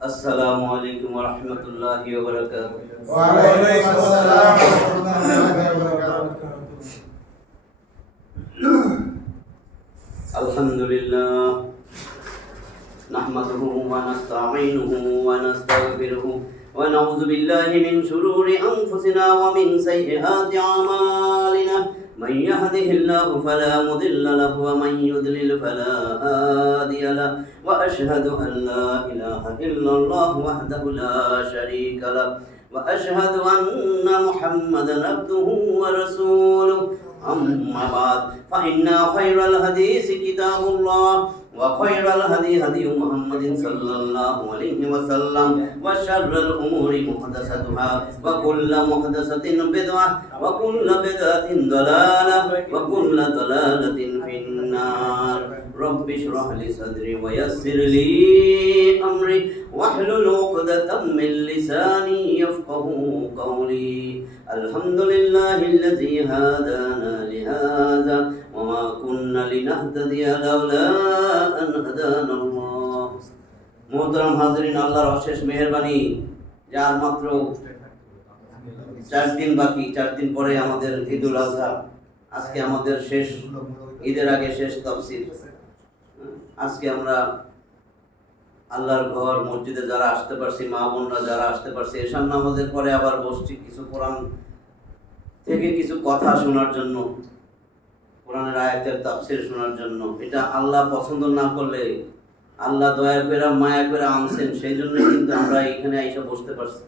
আসসালামু আলাইকুম ওয়া রাহমাতুল্লাহি ওয়া বারাকাতুহু। ওয়া আলাইকুম আসসালাম ওয়া রাহমাতুল্লাহি ওয়া বারাকাতুহু। আলহামদুলিল্লাহ নাহমাদুহু ওয়া নাস্তাঈনুহু ওয়া নাস্তাগফিরুহু ওয়া নাউযু বিল্লাহি মিন শুরুরি আনফুসিনা ওয়া মিন সাইয়্যাতি আমালিনা। من يهده الله فلا مضل له ومن يضلل فلا هادي له وأشهد أن لا إله إلا الله وحده لا شريك له وأشهد أن محمدا عبده ورسوله. أما بعد فإن خير الحديث كتاب الله وخير الهدي هدي محمد صلى الله عليه وسلم وشر الأمور محدثاتها وكل محدثة بدعة وكل بدعة ضلالة وكل ضلالة في النار. رب اشرح لي صدري ويسر لي أمري واحلل عقدة من لساني يفقهوا قولي. الحمد لله الذي هدانا لهذا وما كنا لنهتدي لولا أن هدانا الله. মোহতারাম হাজরিন, আল্লাহর অশেষ মেহেরবানি, যার মাত্র 4 দিন বাকি, 4 দিন পরে আমাদের ঈদুল আজহা। আজকে আমাদের শেষ ঈদের আগে শেষ তাফসীর। আজকে আমরা আল্লাহর ঘর মসজিদে যারা আসতে পারছি, মা বোনরা যারা আসতে পারছি, এশার নামাজের পরে আবার বসছি কিছু কোরআন থেকে কিছু কথা শোনার জন্য, কোরআনের আয়াতের তাফসীর শোনার জন্য। এটা আল্লাহ পছন্দ না করলে, আল্লাহ দয়া করে মায়া করে আনছেন, সেই জন্য কিন্তু আমরা এখানে এসে বসতে পারছি।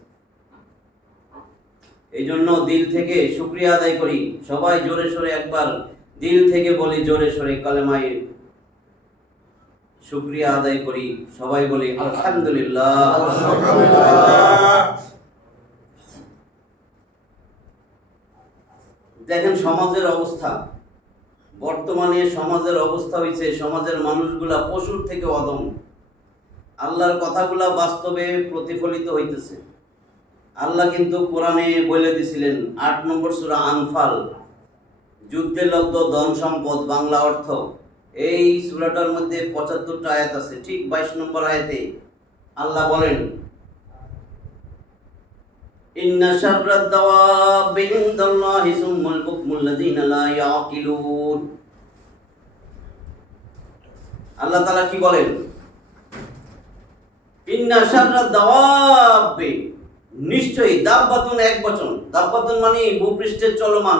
এই জন্য দিল থেকে শুকরিয়া আদায় করি। সবাই জোরে সোরে একবার দিল থেকে বলি, জোরে সোরে কালেমায়ে শুকরিয়া আদায় করি। সবাই বলি আলহামদুলিল্লাহ। দেখেন সমাজের অবস্থা, বর্তমানে সমাজের অবস্থা হয়েছে, সমাজের মানুষগুলা পশুর থেকে অদম। আল্লাহর কথাগুলা বাস্তবে প্রতিফলিত হইতেছে। আল্লাহ কিন্তু কোরআনে বলে দিছিলেন, 8 নম্বর সূরা আনফাল, যুদ্ধে লব্ধ ধন সম্পদ, বাংলা অর্থ। এই সূরাটার মধ্যে 75টা আয়াত আছে। ঠিক 22 নম্বর আয়াতে আল্লাহ বলেন, ইন্না শাররাদ দাওয়াবি ইনদাল্লাহি সুম্মুল বুকমুল্লাযীনা লা ইয়াকিলুন। আল্লাহ তাআলা কি বলেন? ইন্না শাররাদ দাওয়াবি, নিশ্চয়ই, দাব্বাতুন এক বচন। দাব্বাতুন মানে ভূপৃষ্ঠে চলমান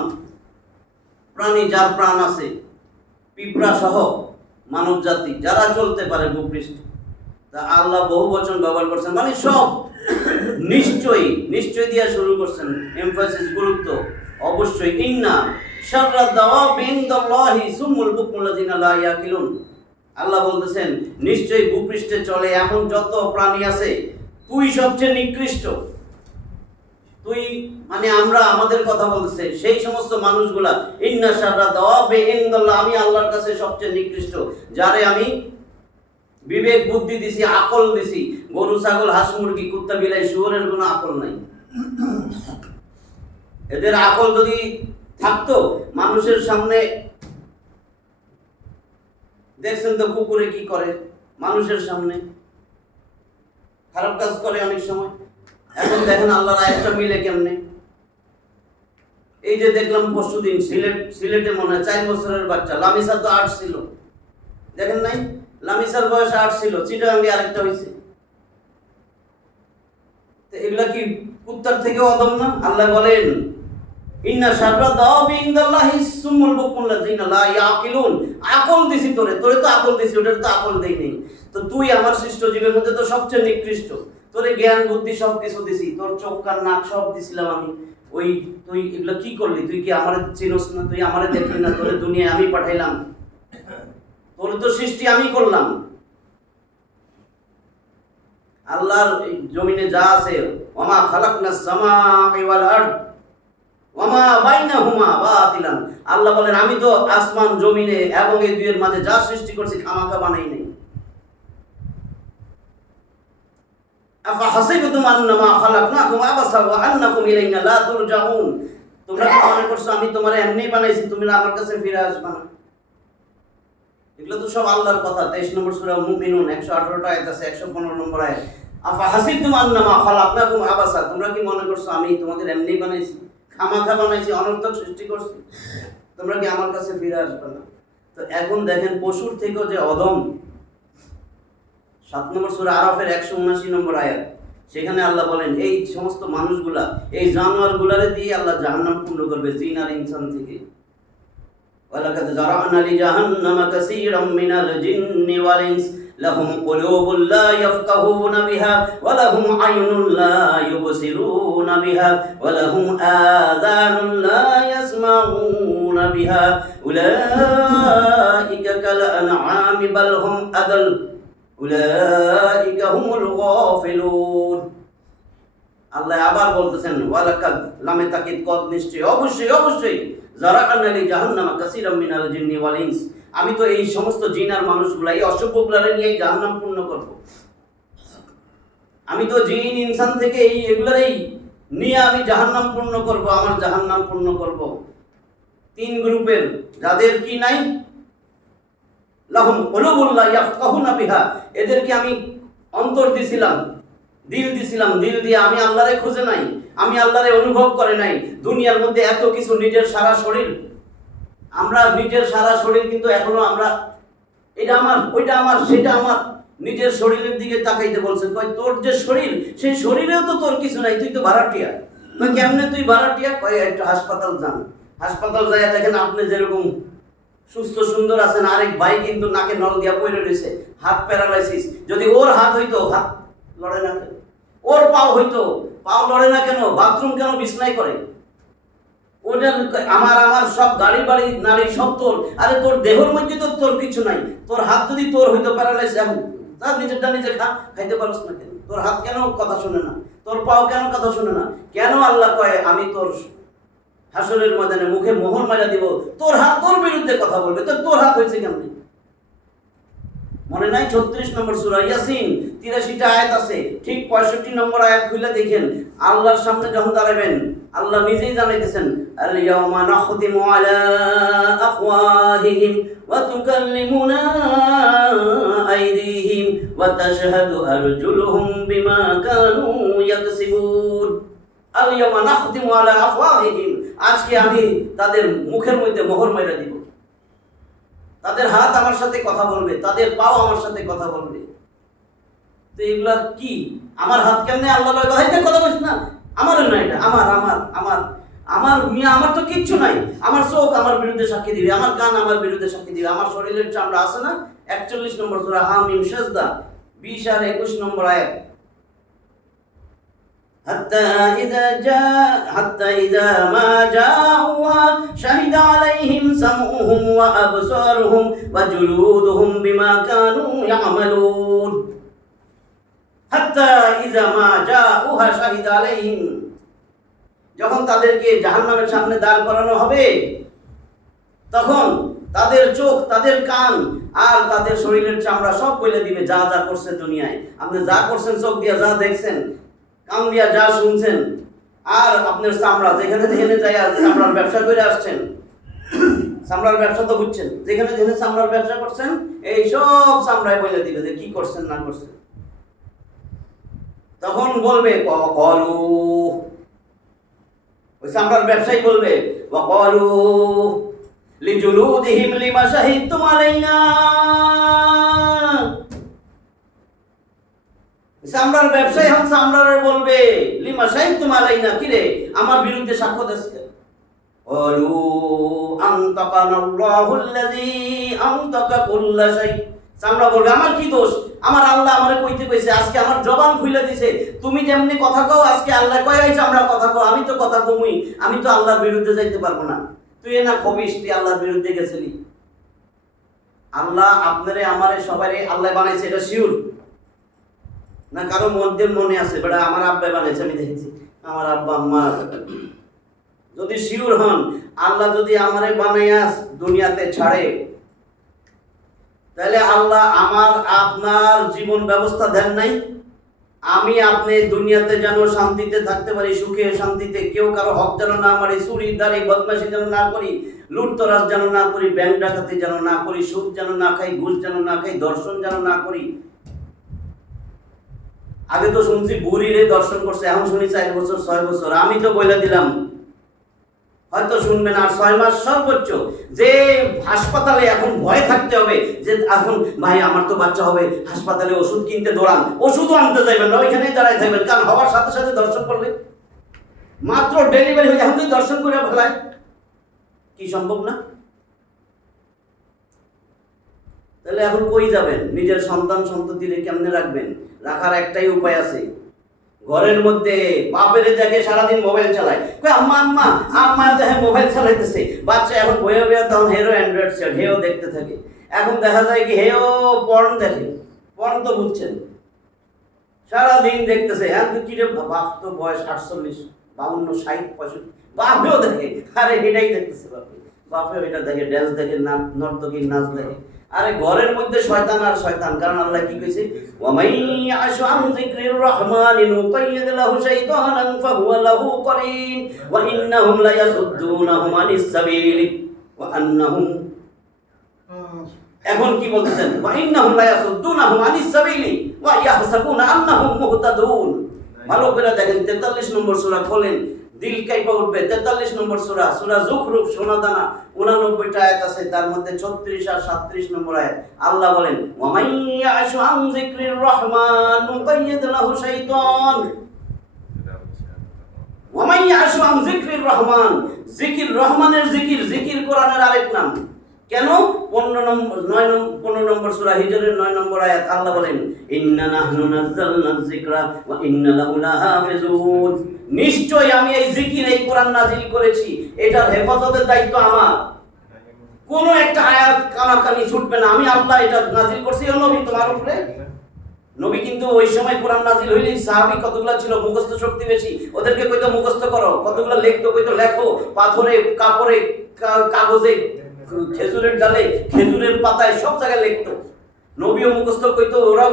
প্রাণী, যার প্রাণ আছে, পিঁপড়া সহ মানব জাতি যারা চলতে পারে ভূপৃষ্ঠে। তা আল্লাহ বহু বচন ব্যবহার করছেন, মানে সব। নিশ্চয়ই, নিশ্চয় দিয়া শুরু করছেন, এমফাসিস, গুরুত্ব। অবশ্যই, ইন্না শাররাদ দাওয়াবি ইনদাল্লাহি সুম্মুল বুকমুল্লাযীনা লা ইয়াকিলুন। আল্লাহ বলতেছেন, নিশ্চয়ই ভূপৃষ্ঠে চলে এমন যত প্রাণী আছে, তুই সবচেয়ে নিকৃষ্ট। তুই মানে আমরা, আমাদের কথা বলতেছে সেই সমস্ত মানুষগুলা। ইন্না শাররাদ দাওয়াবি ইনদাল্লাহ, আমি আল্লাহর কাছে সবচেয়ে নিকৃষ্ট, যারে আমি বিবেক বুদ্ধি দিছি, আকল দিছি। গরু, ছাগল, হাঁস, মুরগি, কুত্তা, বিলাই, শুয়োরের কোনো আকল নাই। এদের আকল যদি থাকতো, মানুষের সামনে দেখছেন তো কুকুরে কি করে, মানুষের সামনে খারাপ কাজ করে অনেক সময়। এখন দেখেন আল্লাহর আয়াতটা মিলে কেমনে। এই যে দেখলাম পরশুদিন সিলেটে মনে হয় 4 বছরের বাচ্চা, লামিসা তো 8 ছিল, দেখেন নাই? লামিসার বয়স 8 ছিল, চিটাগাঙ্গে আরেকটা হয়েছে। তো এগুলা কি কুত্তার থেকে অদম না? আল্লাহ বলেন, ইন্না শাররাদ দাওয়াবি ইনদাল্লাহি সুম্মুল বুকমুল্লাযীনা লা ইয়াকিলুন। আকল দিছি তোরে, তোরে তো আকল দিছি, ওটার তো আকল দেই নেই। তো তুই আমার সৃষ্ট জীবের মধ্যে তো সবচেয়ে নিকৃষ্ট। তোরে জ্ঞান বুদ্ধি সব কিছু দিছি, তোর চোখ কান নাক সব দিছিলাম আমি। ওই তুই এগুলা কি করলি? তুই কি আমারে চিনোস না? তুই আমারে দেখলি না? তোরে দুনিয়ায় আমি পাঠাইলাম, তোর তো সৃষ্টি আমি করলাম। আল্লাহর জমিনে যা আছে, ওয়ামা খালাকনাস সামাআ ওয়াল আরদ ওয়ামা বাইনাহুমা বাতিলান। আল্লাহ বলেন, আমি তো আসমান জমিনে এবং এই দুইয়ের মাঝে যা সৃষ্টি করছি খামাখা বানাই নাই। আফা হাসিবতুম আন্নামা খালাকনাকুম আবাসা ওয়া আন্নাকুম ইলাইনা লা তুরজাউন। তোমরা কি মনে করছো আমি তোমারে এমনি বানাইছি, তুমি আমার কাছে ফিরে আসবে না? এগুলো তো সব আল্লাহর কথা। 23 নম্বর সূরা মুমিনুন 118টা আয়াত আছে, 115 নম্বর আয়াত। আফা হাসিবতুম আন্নামা খালাকনাকুম আবাসা, তোমরা কি মনে করছো আমি তোমাদের এমনি বানাইছি, খামাখা বানাইছি, অনর্থক সৃষ্টি করছি, তোমরা কি আমার কাছে ফিরে আসবে না? তো এখন দেখেন পশুর থেকেও যে অদম, 7 নম্বর সূরা আরাফের 179 নম্বর আয়াত, সেখানে আল্লাহ বলেন এই সমস্ত মানুষগুলা, এই জানোয়ারগুলারে দিয়ে আল্লাহ জাহান্নাম পূর্ণ করবে জিন আর ইনসান থেকে। ওয়ালাকাদ জারা'না লিজাহান্নামা কাসীরাম মিনাল জিন্নি ওয়াল ইনস লাহুম কুলুবুন লা ইয়াফকাহুনা বিহা ওয়া লাহুম আয়ুনুন লা ইউবসিরুনা বিহা ওয়া লাহুম আযানুন লা ইয়াসমাউনা বিহা উলাইকা কাল আনআমি বাল হুম আদাল উলাইকা হুমুল গাফিলুন। আল্লাহ আবার বলতেছেন ওয়ালাকাদ, লামে তাকিদ, কদ, নিশ্চয়, অবশ্যই অবশ্যই, জারা'না লিজাহান্নামা কাসীরাম মিনাল জিন্নি ওয়াল ইনস, আমি তো এই সমস্ত জিন আর মানুষগুলা, এই অসভ্যগুলারে নিয়ে জাহান্নাম পূর্ণ করব। আমি তো জিন ইনসান থেকে এগুলারই নিয়ে আমি জাহান্নাম পূর্ণ করব, আমার জাহান্নাম পূর্ণ করব। 3 গ্রুপের, যাদের কি নাই, লাহুম কুলুবুন লা ইয়াফকাহুনা বিহা, এদেরকে আমি অন্তর দিছিলাম, দিল দিছিলাম, দিল দিয়ে আমি আল্লাহরে খুঁজে নাই, আমি আল্লাহরে অনুভব করে নাই। দুনিয়ার মধ্যে এত কিছু, নিজের সারা শরীর, আমরা নিজের সারা শরীর কিন্তু এখনো আমরা এটা আমার, ওইটা আমার, সেটা আমার, নিজের শরীরের দিকে তাকাইতে বলছেন। কয় তোর যে শরীর, সেই শরীরেও তো তোর কিছু নাই, তুই তো ভাড়াটিয়া। কেমনে তুই ভাড়াটিয়া? কয় একটু হাসপাতাল যান, হাসপাতাল যায় দেখেন আপনি যেরকম সুস্থ সুন্দর আছেন, আরেক ভাই কিন্তু নাকে নল দিয়া পড়ে রয়েছে, হাত প্যারালাইসিস। যদি ওর হাত হইতো, হাত লড়ে না কেন? ওর পাও হইতো, পাও লড়ে না কেন? বাথরুম কেন বিছনায় করে? ওটা আমার আমার সব গাড়ি বাড়ি নারী সব তোর। আরে তোর দেহের মধ্যে তো তোর কিছু নাই। তোর হাত যদি তোর হইতো প্যারালাইসিস, এখন তার নিজেরটা নিজে খাইতে পারছ না কেন? তোর হাত কেন কথা শুনে না? তোর পাও কেন কথা শুনে না? কেন আল্লাহ কয় আমি তোর হাসরের ময়দানে মুখে মোহর মারা দিব, তোর হাত তোর বিরুদ্ধে কথা বলবে, তো তোর হাত হয়েছে কেমন? মনে নাই 36 নম্বর সূরা ইয়াসিন 83টা আয়াত আছে, ঠিক 65 নম্বর আয়াত খুলে দেখেন, আল্লাহর সামনে যখন দাঁড়াবেন আল্লাহ নিজেই জানাইতেছেন, আল ইয়াওমা নাখতিমু আলা আফওয়াহিহিম ওয়া তুকাল্লিমুনা আইদিহিম ওয়া তাশহাদু আরজুলুহুম বিমা কানু ইয়াকসিবুন। আল ইয়াওমা নাখতিমু আলা আফওয়াহিহিম, আজকে আমি তাদের মুখের মধ্যে মোহর মাইরা দিব। তাদের হাত আমার সাথে কথা বলবে, তাদের পাও আমার সাথে কথা বলবে। তো এগুলা কি? আমার হাত কেমনে আল্লাহ কথা বলছ না? আমারও না, এটা আমার আমার আমার আমার মিয়া, আমার তো কিচ্ছু নাই। আমার চোখ আমার বিরুদ্ধে সাক্ষী দিবে, আমার কান আমার বিরুদ্ধে সাক্ষী দিবে, আমার শরীরের চামড়া আছে না? 41 নম্বর সূরা হামিম সাজদা 20 আর 21 নম্বর আয়াত। حتى إذا ما جاءوها شهد عليهم سمعهم وأبصارهم وجلودهم بما كانوا يعملون حتى إذا ما جاءوها شهد عليهم, যখন তাদেরকে জাহান্নামের সামনে দাঁড় করানো হবে তখন তাদের চোখ, তাদের কান আর তাদের শরীরের চামড়া সব বলে দিবে যা যা করছেন দুনিয়ায়। আপনি যা করছেন, চোখ দিয়ে যা দেখছেন, কান দিয়া যা শুনছেন, আর আপনার চামড়া যেখানে যেখানে যাই চামড়ার ব্যবসা করে আসছেন, চামড়ার ব্যবসা তো বুঝছেন, যেখানে যেখানে চামড়ার ব্যবসা করছেন, এই সব চামড়ায় বলে দিবে যে কি করছেন না করছেন। তখন বলবে কলু, ওই চামড়ার ব্যবসায়ী বলবে ওয়াকালু লিজুলুদিহিম লিমা শাহিদতুম আলাইনা, চামড়ার ব্যবসায়ী হন চামড়ারে বলবে লিমা শাহিদতুম আলাইনা, কি রে আমার বিরুদ্ধে সাক্ষ্য দিচ্ছে। ক্বালু আনতাকানাল্লাহুল্লাযী আনতাকা কুল্লা শাই, চামড়া বলবে আমার কি দোষ? আমার আল্লাহ আমারে কইতে কইছে, আজকে আমার জবান খুলে দিছে। তুমি যেমনি কথা কও, আজকে আল্লাহ কয় এই চামড়া কথা কও, আমি তো কথা কমই, আমি তো আল্লাহর বিরুদ্ধে যাইতে পারবো না। তুই না কবিস তুই আল্লাহর বিরুদ্ধে গেছিলি? আল্লাহ আপনারে আমারে সবাই আল্লাহ বানাইছে, এটা শিওর না? কারো মধ্যে মনে আছে বেটা আমার আব্বা বানাইছে, আমি দেখেছি আমার আব্বা আম্মা। যদি শিওর হন, আল্লাহ যদি আমারে বানাইয়া দুনিয়াতে ছাড়ে, তাহলে আল্লাহ আমার আপনার জীবন ব্যবস্থা দেন নাই? আমি আপনি দুনিয়াতে যেন শান্তিতে থাকতে পারি, সুখে শান্তিতে, কেউ কারো হক যেন না মারি, চুরি দাঁড়ি বদমাশি যেন না করি, লুটতরাজ যেন না করি, ব্যাংক ডাকাতি যেন না করি, সুদ যেন না খাই, ঘুষ যেন না খাই, ধর্ষণ যেন না করি, আগে তো শুনছি বুড়িরে দর্শন করছে, এখন শুনি 4 বছর 6 বছর। আমি তো বলে দিলাম, হয়তো শুনবেন আর 6 মাস সর্বোচ্চ। যে হাসপাতালে এখন ভয় থাকতে হবে যে এখন ভাই আমার তো বাচ্চা হবে, হাসপাতালে ওষুধ কিনতে দৌড়ান, ওষুধও আনতে যাইবেন না, ওইখানেই দাঁড়ায় থাকবেন, কারণ হওয়ার সাথে সাথে দর্শন করলে মাত্র ডেলিভারি হয়ে এখন দর্শন করে ফেলায়, কি সম্ভব না? তাহলে এখন কই যাবেন? নিজের সন্তান সন্ততিরে কেমনে রাখবেন? রাখার একটাই উপায় আছে, ঘরের মধ্যে বাপেরে দেখে সারাদিন মোবাইল চালায়, কই আম্মা আম্মা আম্মা দেখে মোবাইল চালাইতেছে, বাচ্চা এখন বয়ে বয়ে তখন হেরো অ্যান্ড্রয়েড সেট হেও দেখতে থাকে। এখন দেখা যায় কি হেও পর্ন দেখে, পর্ন তো বুঝছেন, সারাদিন দেখতেছে। হ্যাঁ তো কিরে বাপ তো বয়স 48 52 60 65, বাপেও দেখে, আরে এটাই দেখতেছে বাপে, বাপেও এটা দেখে, ড্যান্স দেখে, নর্তকীর নাচ দেখে। আরে ঘরের মধ্যে শয়তান আর শয়তান, কারণ আল্লাহ কি কইছে, ওয়া মাইয়াশু আন যিকরির রহমানি নুকাইয়িদ লাহু শাইতানান ফাহুয়া লাহু করিন ওয়া ইন্নাহুম লা ইয়াসুদ্দুনাহুম আনিস সাবিলি ওয়া আন্নাহুম, এখন কি বলতেছেন, ওয়া ইন্নাহুম লা ইয়াসুদ্দুনাহুম আনিস সাবিলি ওয়া ইয়াহসাবুনা আন্নাহুম মুহতাদুন। ভালো করে দেখেন 43 নম্বর সূরা খোলেন, দিল কাইপা উঠবে। 43 নম্বর সূরা, সূরা যুখরুফ, সোনাদানা, 89টা আয়াত আছে, তার মধ্যে 36 আর 37 নম্বর আয়াত। আল্লাহ বলেন, ওয়া মাইয়াশু আন যিকরির রহমান নুকাইয়িদ লাহু শাইতান, ওয়া মাইয়াশু আন যিকরির রহমান, জিকির, রহমানের জিকির, জিকির কোরআনের আরেক নাম। কেন? 15 নম্বর সূরা হিজরের 9 নম্বর আয়াত আল্লাহ বলেন, ইন্না নাহনু নাযালনায যিকরা ওয়া ইন্না লাহু লাহাফিজুন, নিশ্চয় আমি এই জিকির, এই কোরআন নাযিল করেছি, এটার হেফাজতের দায়িত্ব আমার। কোন একটা আয়াত কানাকানি ছুটবে না, আমি আল্লাহ এটা নাযিল করছি। ও নবী তোমার উপরে, নবী কিন্তু ওই সময় কোরআন নাযিল হইলে সাহাবী কতগুলা ছিল মুখস্থ শক্তি বেশি, ওদেরকে কইতো মুখস্থ করো, কতগুলা লিখতো, কইতো লেখো, পাথরে, কাপড়ে, কাগজে, খেজুরের ডালে, খেজুরের পাতায়, সব জায়গায় লিখতো। নবীও মুখস্থ কইতো, ওরাও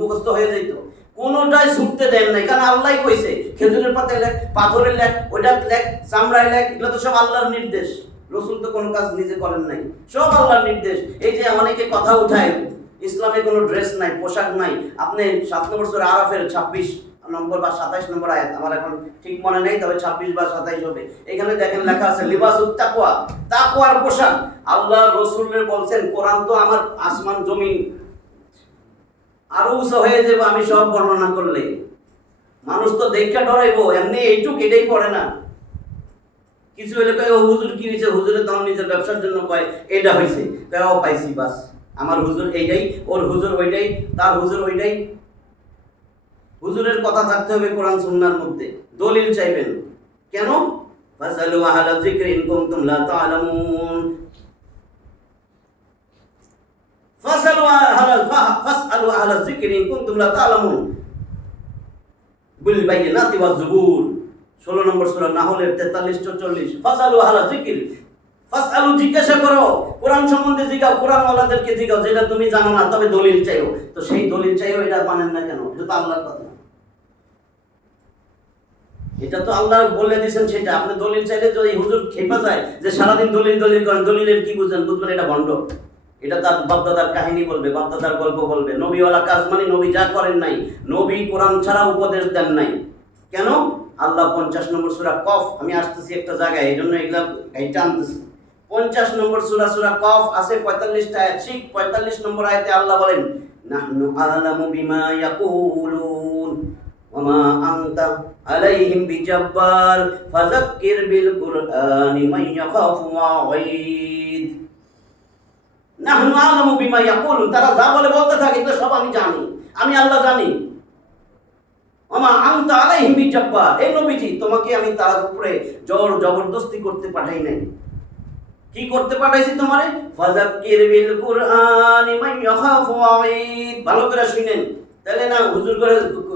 মুখস্থ হয়ে যেত, কোনোটাই ছুটতে দেন নাই, কারণ আল্লাহই কইছে খেজুরের পাতায় লেখ, পাথরে লেখ, ওইটা লেখ, চামড়ায় লেখ, এগুলো তো সব আল্লাহর নির্দেশ। রসুল তো কোনো কাজ নিজে করেন নাই, সব আল্লাহর নির্দেশ। এই যে অনেকে কথা উঠায় ইসলামে কোনো ড্রেস নাই, পোশাক নাই, আপনি 7 নম্বর সূরা আরাফের 26 নম্বর বা 27 নম্বর আয়াত, আমার এখন ঠিক মনে নেই, তবে 26 বা 27 হবে, এখানে দেখেন লেখা আছে লিবাসুত তাকওয়া, তাকওয়ার পোশাক। আল্লাহ রসুলের বলছেন, কোরআন তো আমার আসমান জমিন আরো উঁচু হয়ে যাবে আমি সব বর্ণনা করলে, মানুষ তো দেখে ডরাইবো, এমনি এইটুক এটাই পড়ে না। কিছু হলে কয় ও হুজুর কি হয়েছে, হুজুরের দাম নিজের ব্যবসার জন্য কয় এটা হয়েছে, কয় ও পাইছি বাস, আমার হুজুর এইটাই, ওর হুজুর ওইটাই, তার হুজুর ওইটাই। হুজুরের কথা থাকতে হবে কোরআন সুন্নাহর মধ্যে, দলিল চাইবেন। কেন? ফাসালু আহলা যিকরি ইন কুনতুম লা তা'লামুন, ফাসালু আহলা যিকরি ইন কুনতুম লা তা'লামুন বিল বাইয়িনাতি ওয়াজ জুবুর, 16 নম্বর সূরা নাহলের 43-44। ফাসালু আহলা যিকর, ফাসালু জিজ্ঞাসা করো, কোরআন সম্বন্ধে জিজ্ঞাসা, কোরআন ওয়ালাদেরকে জিজ্ঞাসা, যেটা তুমি জানো না, তবে দলিল চাইও। তো সেই দলিল চাইও, এটা মানেন না কেন? এটা তো আল্লাহর কথা, এটা তো আল্লাহ বলে দিয়েছেন, সেটা আপনি দলিল চাইলে যদি হুজুর খেপা যায় যে সারাদিন দলিল দলিল করেন, দলিলের কি বুঝেন? বুঝবেন এটা ভণ্ড, এটা তার বাপদাদার কাহিনী বলবে, বাপদাদার গল্প বলবে। নবীওয়ালা কাজ মানে নবী যা করেন নাই, নবী কোরআন ছাড়া উপদেশ দেন নাই। কেন? আল্লাহ 50 নম্বর সূরা কফ, আমি আসতেছি একটা জায়গায়, এই জন্য এগুলা এইটা আনতেছি। 50 নম্বর সূরা কফ আছে 45টা আয়াত, ঠিক 45 নম্বর আয়াতে আল্লাহ বলেন, নাহনু আ'লামু বিমা ইয়াকুলুন ওয়া মা আনতা আলাইহিম বিজাব্বার ফাযাক্কির বিল কুরআনি মান ইয়াখাফু ওয়াঈদ। নাহনু আ'লামু বিমা ইয়াকুলুন, তারা যা বলে বলতে থাকে এগুলো সব আমি জানি, আমি আল্লাহ জানি। ওয়া মা আনতা আলাইহিম বিজাব্বার, এই নবীজি তোমাকে আমি তার উপরে জোর জবরদস্তি করতে পাঠাই নাই। কি করতে পাঠাইছি তোমারে? ফাযাক্কির বিল কুরআনি মান ইয়াখাফু ওয়াঈদ। ভালো করে শুনেন, তাহলে না হুজুর করে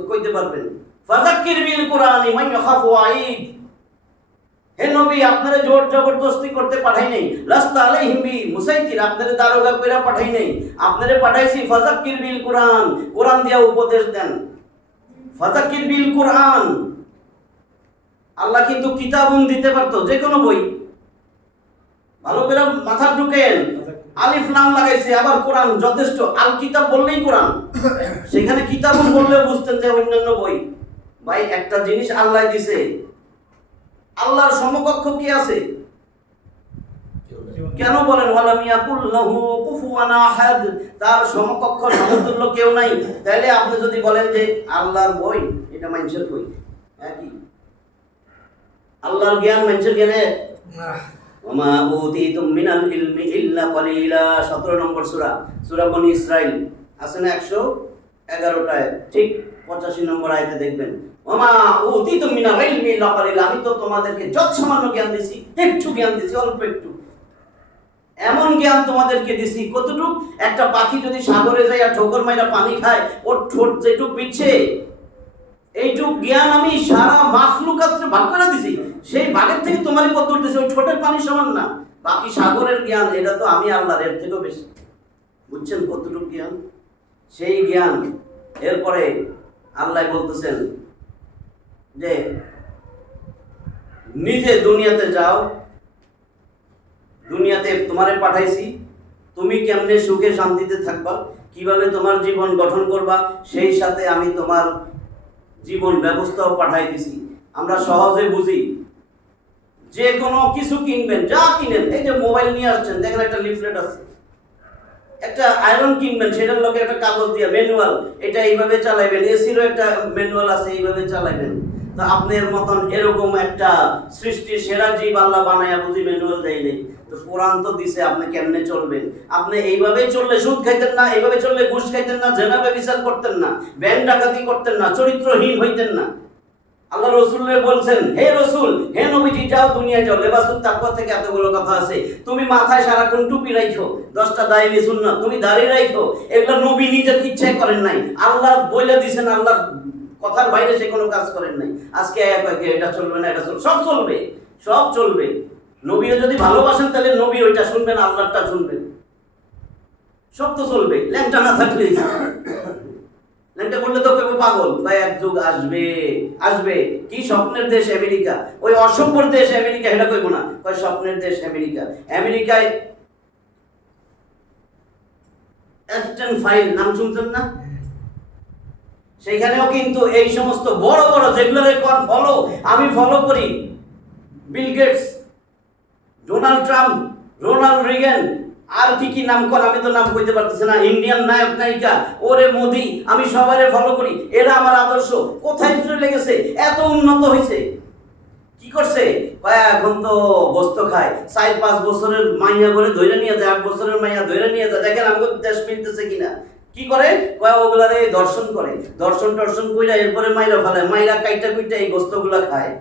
কইতে পারবেন। ফাযাক্কির বিল কুরআনি মান ইয়াখাফু ওয়াঈদ, হে নবী আপনারে জোর জবরদস্তি করতে পাঠাই নাই। লাস্তা আলাইহিম বি মুসাইতির, আপনারে দারোগা কইরা পাঠাই নাই, আপনারে পাঠাইছি ফাযাক্কির বিল কুরআন, কোরআন দিয়া উপদেশ দেন। ফাযাক্কির বিল কুরআন, আল্লাহ কিন্তু কিতাবুন দিতে পারতো, যে কোনো বই। ভালো করে মাথা ঢুকেন, আলিফ লাম লাগাইছে, আবার কোরআন যথেষ্ট, আল কিতাব বললেই কোরআন। সেখানে কিতাব বললে বুঝতেন যে অন্যান্য বই। ভাই একটা জিনিস আল্লাহ দিছে, আল্লাহর সমকক্ষ কি আছে? কেন বলেন ওয়ালাম ইয়াকুল লাহু কুফুয়ান আহাদ, তার সমকক্ষ সমতুল্য কেউ নাই। তাহলে আপনি যদি বলেন যে আল্লাহর বই, এটা মানুষের বই, একই। আল্লাহর জ্ঞান মানুষের জ্ঞানে ওমা উতিতুম মিনাল ইলমি ইল্লা কলিলা, 17 নম্বর সূরা, সূরা বনী ইসরাইল আছে না 111টায়, ঠিক 85 নম্বর আয়াতে দেখবেন ওমা উতিতুম মিনাল ইলমি ইল্লা কলিলা, আমি তো তোমাদেরকে যৎসামান্য জ্ঞান দিছি, একটু জ্ঞান দিছি, অল্প একটু। এমন জ্ঞান তোমাদেরকে দিছি কতটুক, একটা পাখি যদি সাগরে যায় আর ঠোকর মাইরা পানি খায়, ওর ঠোঁট যেটুক বিচ্ছে, এইটুক জ্ঞান আমি সারা মাখলুকাতে ভাগ করে দিছি। সেই ভাগের থেকে তোমারই কত দূর দিছি, ওই ঠোঁটের পানি সমান না। বাকি সাগরের জ্ঞান এটা তো আমি আল্লাহর এর থেকেও বেশি। বুঝছেন কতটুক জ্ঞান? সেই জ্ঞান। এরপরে আল্লাহ বলতেছেন যে নিজে দুনিয়াতে যাও, দুনিয়াতে তোমারে পাঠাইছি, তুমি কেমনে সুখে শান্তিতে থাকবা, কিভাবে তোমার জীবন গঠন করবা, সেই সাথে আমি তোমার জীবন ব্যবস্থাও পাঠাই দিছি। আমরা সহজে বুঝি, যে কোনো কিছু কিনবেন, যা কিনেন, এই যে মোবাইল নিয়ে আসছেন, দেখেন একটা লিফলেট আছে। একটা আয়রন কিনবেন, সেটার লগে একটা কাগজ দিয়ে ম্যানুয়াল, এটা এইভাবে চালাইবেন। এসিরও একটা ম্যানুয়াল আছে, এইভাবে চালাইবেন। তো আপনার মতন এরকম একটা সৃষ্টির সেরা জীব আল্লাহ বানায়া বুঝি ম্যানুয়াল দেয় নেই। তো কোরআন তো দিছে, আপনি কেমনে চলবেন? আপনি এইভাবে চললে সুদ খাইতেন না, এইভাবে চললে ঘুষ খাইতেন না, জেনা ব্যভিচার করতেন না, ব্যাংক ডাকাতি করতেন না, চরিত্রহীন হইতেন না। আল্লাহ রসুলের বলছেন, হে রসুল, হে নবীজি, যাও দুনিয়ায় যাও, লেবাসুত তাকওয়া থেকে এতগুলো কথা আছে। তুমি মাথায় সারাক্ষণ টুপি রাখো, 10টা দায়নি সুন্নাত, তুমি দাড়ি রাখো, এগুলো নবী নিজের ইচ্ছাই করেন নাই, আল্লাহ বলে দিয়েছেন, আল্লাহ কথার বাইরে সে কোনো কাজ করেন নাই। আজকে এটা চলবে না, এটা চলবে, সব চলবে, সব চলবে। নবীও যদি ভালোবাসেন তাহলে নবী ওইটা শুনবেন, আল্লাহটা শুনবেন, সব তো চলবে। ল্যাংটা না থাকলে, ল্যাংটা করলে তো কেউ পাগল। ভাই এক যুগ আসবে, আসবে। কি স্বপ্নের দেশ আমেরিকা, ওই অসভ্যর দেশ আমেরিকা, এটা কইব না, কয় স্বপ্নের দেশ আমেরিকা। আমেরিকায় অ্যাস্টন ফাইল নাম শুনছেন না? সেখানেও কিন্তু এই সমস্ত বড় বড় যেগুলোর কোন ফলো, আমি ফলো করি, Bill Gates, Donald Trump, Ronald Reagan, আর কি কি নাম কর, আমি তো নাম কইতে পারতেছি না, ইন্ডিয়ান নায়ক নায়িকা, ওরে মোদি, আমি সবারে ফলো করি, এরা আমার আদর্শ। কোথায় চলে গেছে? এত উন্নত হয়েছে, কি করছে? এখন তো গোস্ত খায়, 4-5 বছরের মাইয়া করে ধরে নিয়ে যায়, 8 বছরের মাইয়া ধরে নিয়ে যায়, দেখেন আমাদের দেশ মিলতেছে কিনা। কি করে? ওগুলারে দর্শন করে, দর্শন টর্শন কইরা এরপরে মাইরা ফেলে, মাইরা কাইটা কুইটা এই গোস্তগুলা খায়।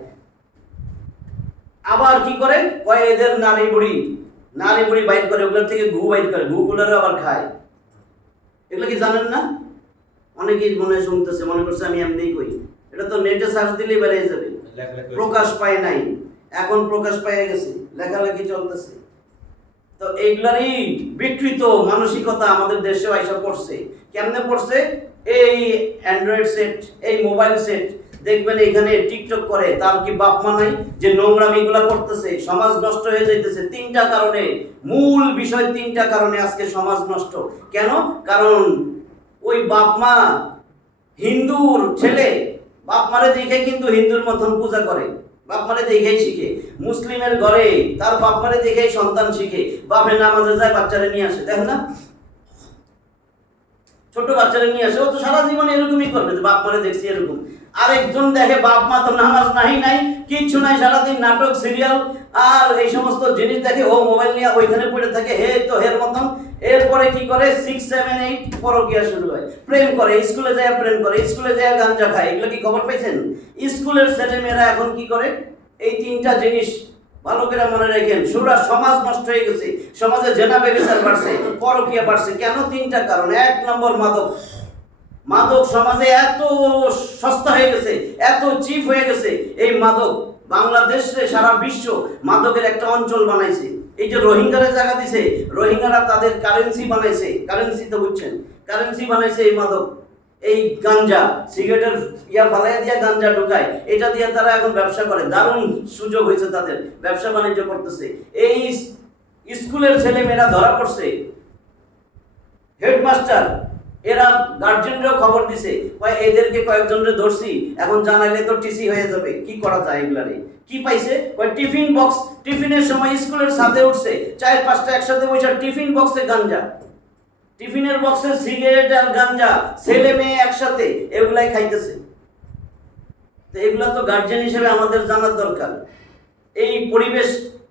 আবার কি করে? এদের নারী বুড়ি বাইর করে, ওগুলোর থেকে ঘু বাইর করে, ঘুগুলারে আবার খায়। এগুলো কি জানেন না? অনেকেই মনে শুনতেছে, মনে করছে আমি এমনিই কই। এটা তো নেটে সার্চ দিলেই বেরিয়ে যাবে। প্রকাশ পায় নাই, এখন প্রকাশ পাইয়া গেছে, লেখালেখি চলতেছে। তো এইগুলারই বিকৃত মানসিকতা আমাদের দেশেও আইসা পড়ছে। কেমনে পড়ছে? এই অ্যান্ড্রয়েড সেট, এই মোবাইল সেট, দেখবেন এখানে টিকটক করে, তার কি বাপ মা নাই যে নোংরামিগুলা করতেছে, সমাজ নষ্ট হয়ে যাইতেছে। 3টা কারণে, মূল বিষয় 3টা কারণে আজকে সমাজ নষ্ট। কেন? কারণ ওই বাপ মা, হিন্দুর ছেলে বাপ মারে দেখে কিন্তু হিন্দুর মতন পূজা করে, বাপ মারে দেখেই শিখে। মুসলিমের ঘরে তার বাপ মারে দেখেই সন্তান শিখে, বাপে নামাজে যায়, বাচ্চারে নিয়ে আসে, দেখেন না, ছোট বাচ্চারা নিয়ে আসে, ও তো সারা জীবন এরকমই করবে, বাপ মারে দেখছি এরকম। আরেকজন দেখে বাপ মা তো নামাজ নাই, কিচ্ছু নাই, সারাদিন নাটক, সিরিয়াল আর এই সমস্ত জিনিস দেখে, ও মোবাইল নিয়ে ওইখানে পড়ে থাকে, হে তো হের মতন। এরপরে কি করে? 6, 7, 8 পরকীয়া শুরু হয়, প্রেম করে, স্কুলে যায় প্রেম করে, স্কুলে যায় গাঞ্জা খায়। এগুলো কি খবর পাইছেন? স্কুলের ছেলেমেয়েরা এখন কি করে? এই 3টা জিনিস ভালো করে মনে রাখেন। সমাজ নষ্ট হয়ে গেছে, সমাজে জেনা ব্যভিচার বাড়ছে, পরকীয়া বাড়ছে। কেন? 3টা কারণ। 1 নম্বর মাদক। মাদক সমাজে এত সস্তা হয়ে গেছে, এত চিপ হয়ে গেছে এই মাদক। বাংলাদেশে সারা বিশ্ব মাদকের একটা অঞ্চল বানাইছে। এই যে রোহিঙ্গারা জায়গা দিছে, রোহিঙ্গারা তাদের কারেন্সি বানাইছে, কারেন্সি তো বুঝছেন, কারেন্সি বানাইছে এই মাদক। এই গাঞ্জা, সিগারেটের ফালাইয়া দিয়া গাঞ্জা ঢুকায়, এটা দিয়ে তারা এখন ব্যবসা করে। দারুণ সুযোগ হয়েছে তাদের, ব্যবসা বাণিজ্য করতেছে। এই স্কুলের ছেলেমেয়েরা ধরা পড়ছে, হেডমাস্টার এরা গার্জেনরাও খবর দিছে, এদেরকে কয়েকজনের ধরছি, এখন জানাইলে তো টিসি হয়ে যাবে, কি করা যায় এগুলারে? কি পাইছে? টিফিন বক্স, টিফিনের সময় স্কুলের সাথে উঠছে, 4-5টা একসাথে বসে টিফিন বক্সে গাঞ্জা, টিফিনের বক্সে সিগারেট আর গাঞ্জা, ছেলে মেয়ে একসাথে এগুলাই খাইতেছে। তো এগুলা তো গার্জেন হিসেবে আমাদের জানার দরকার। এই পরিবেশ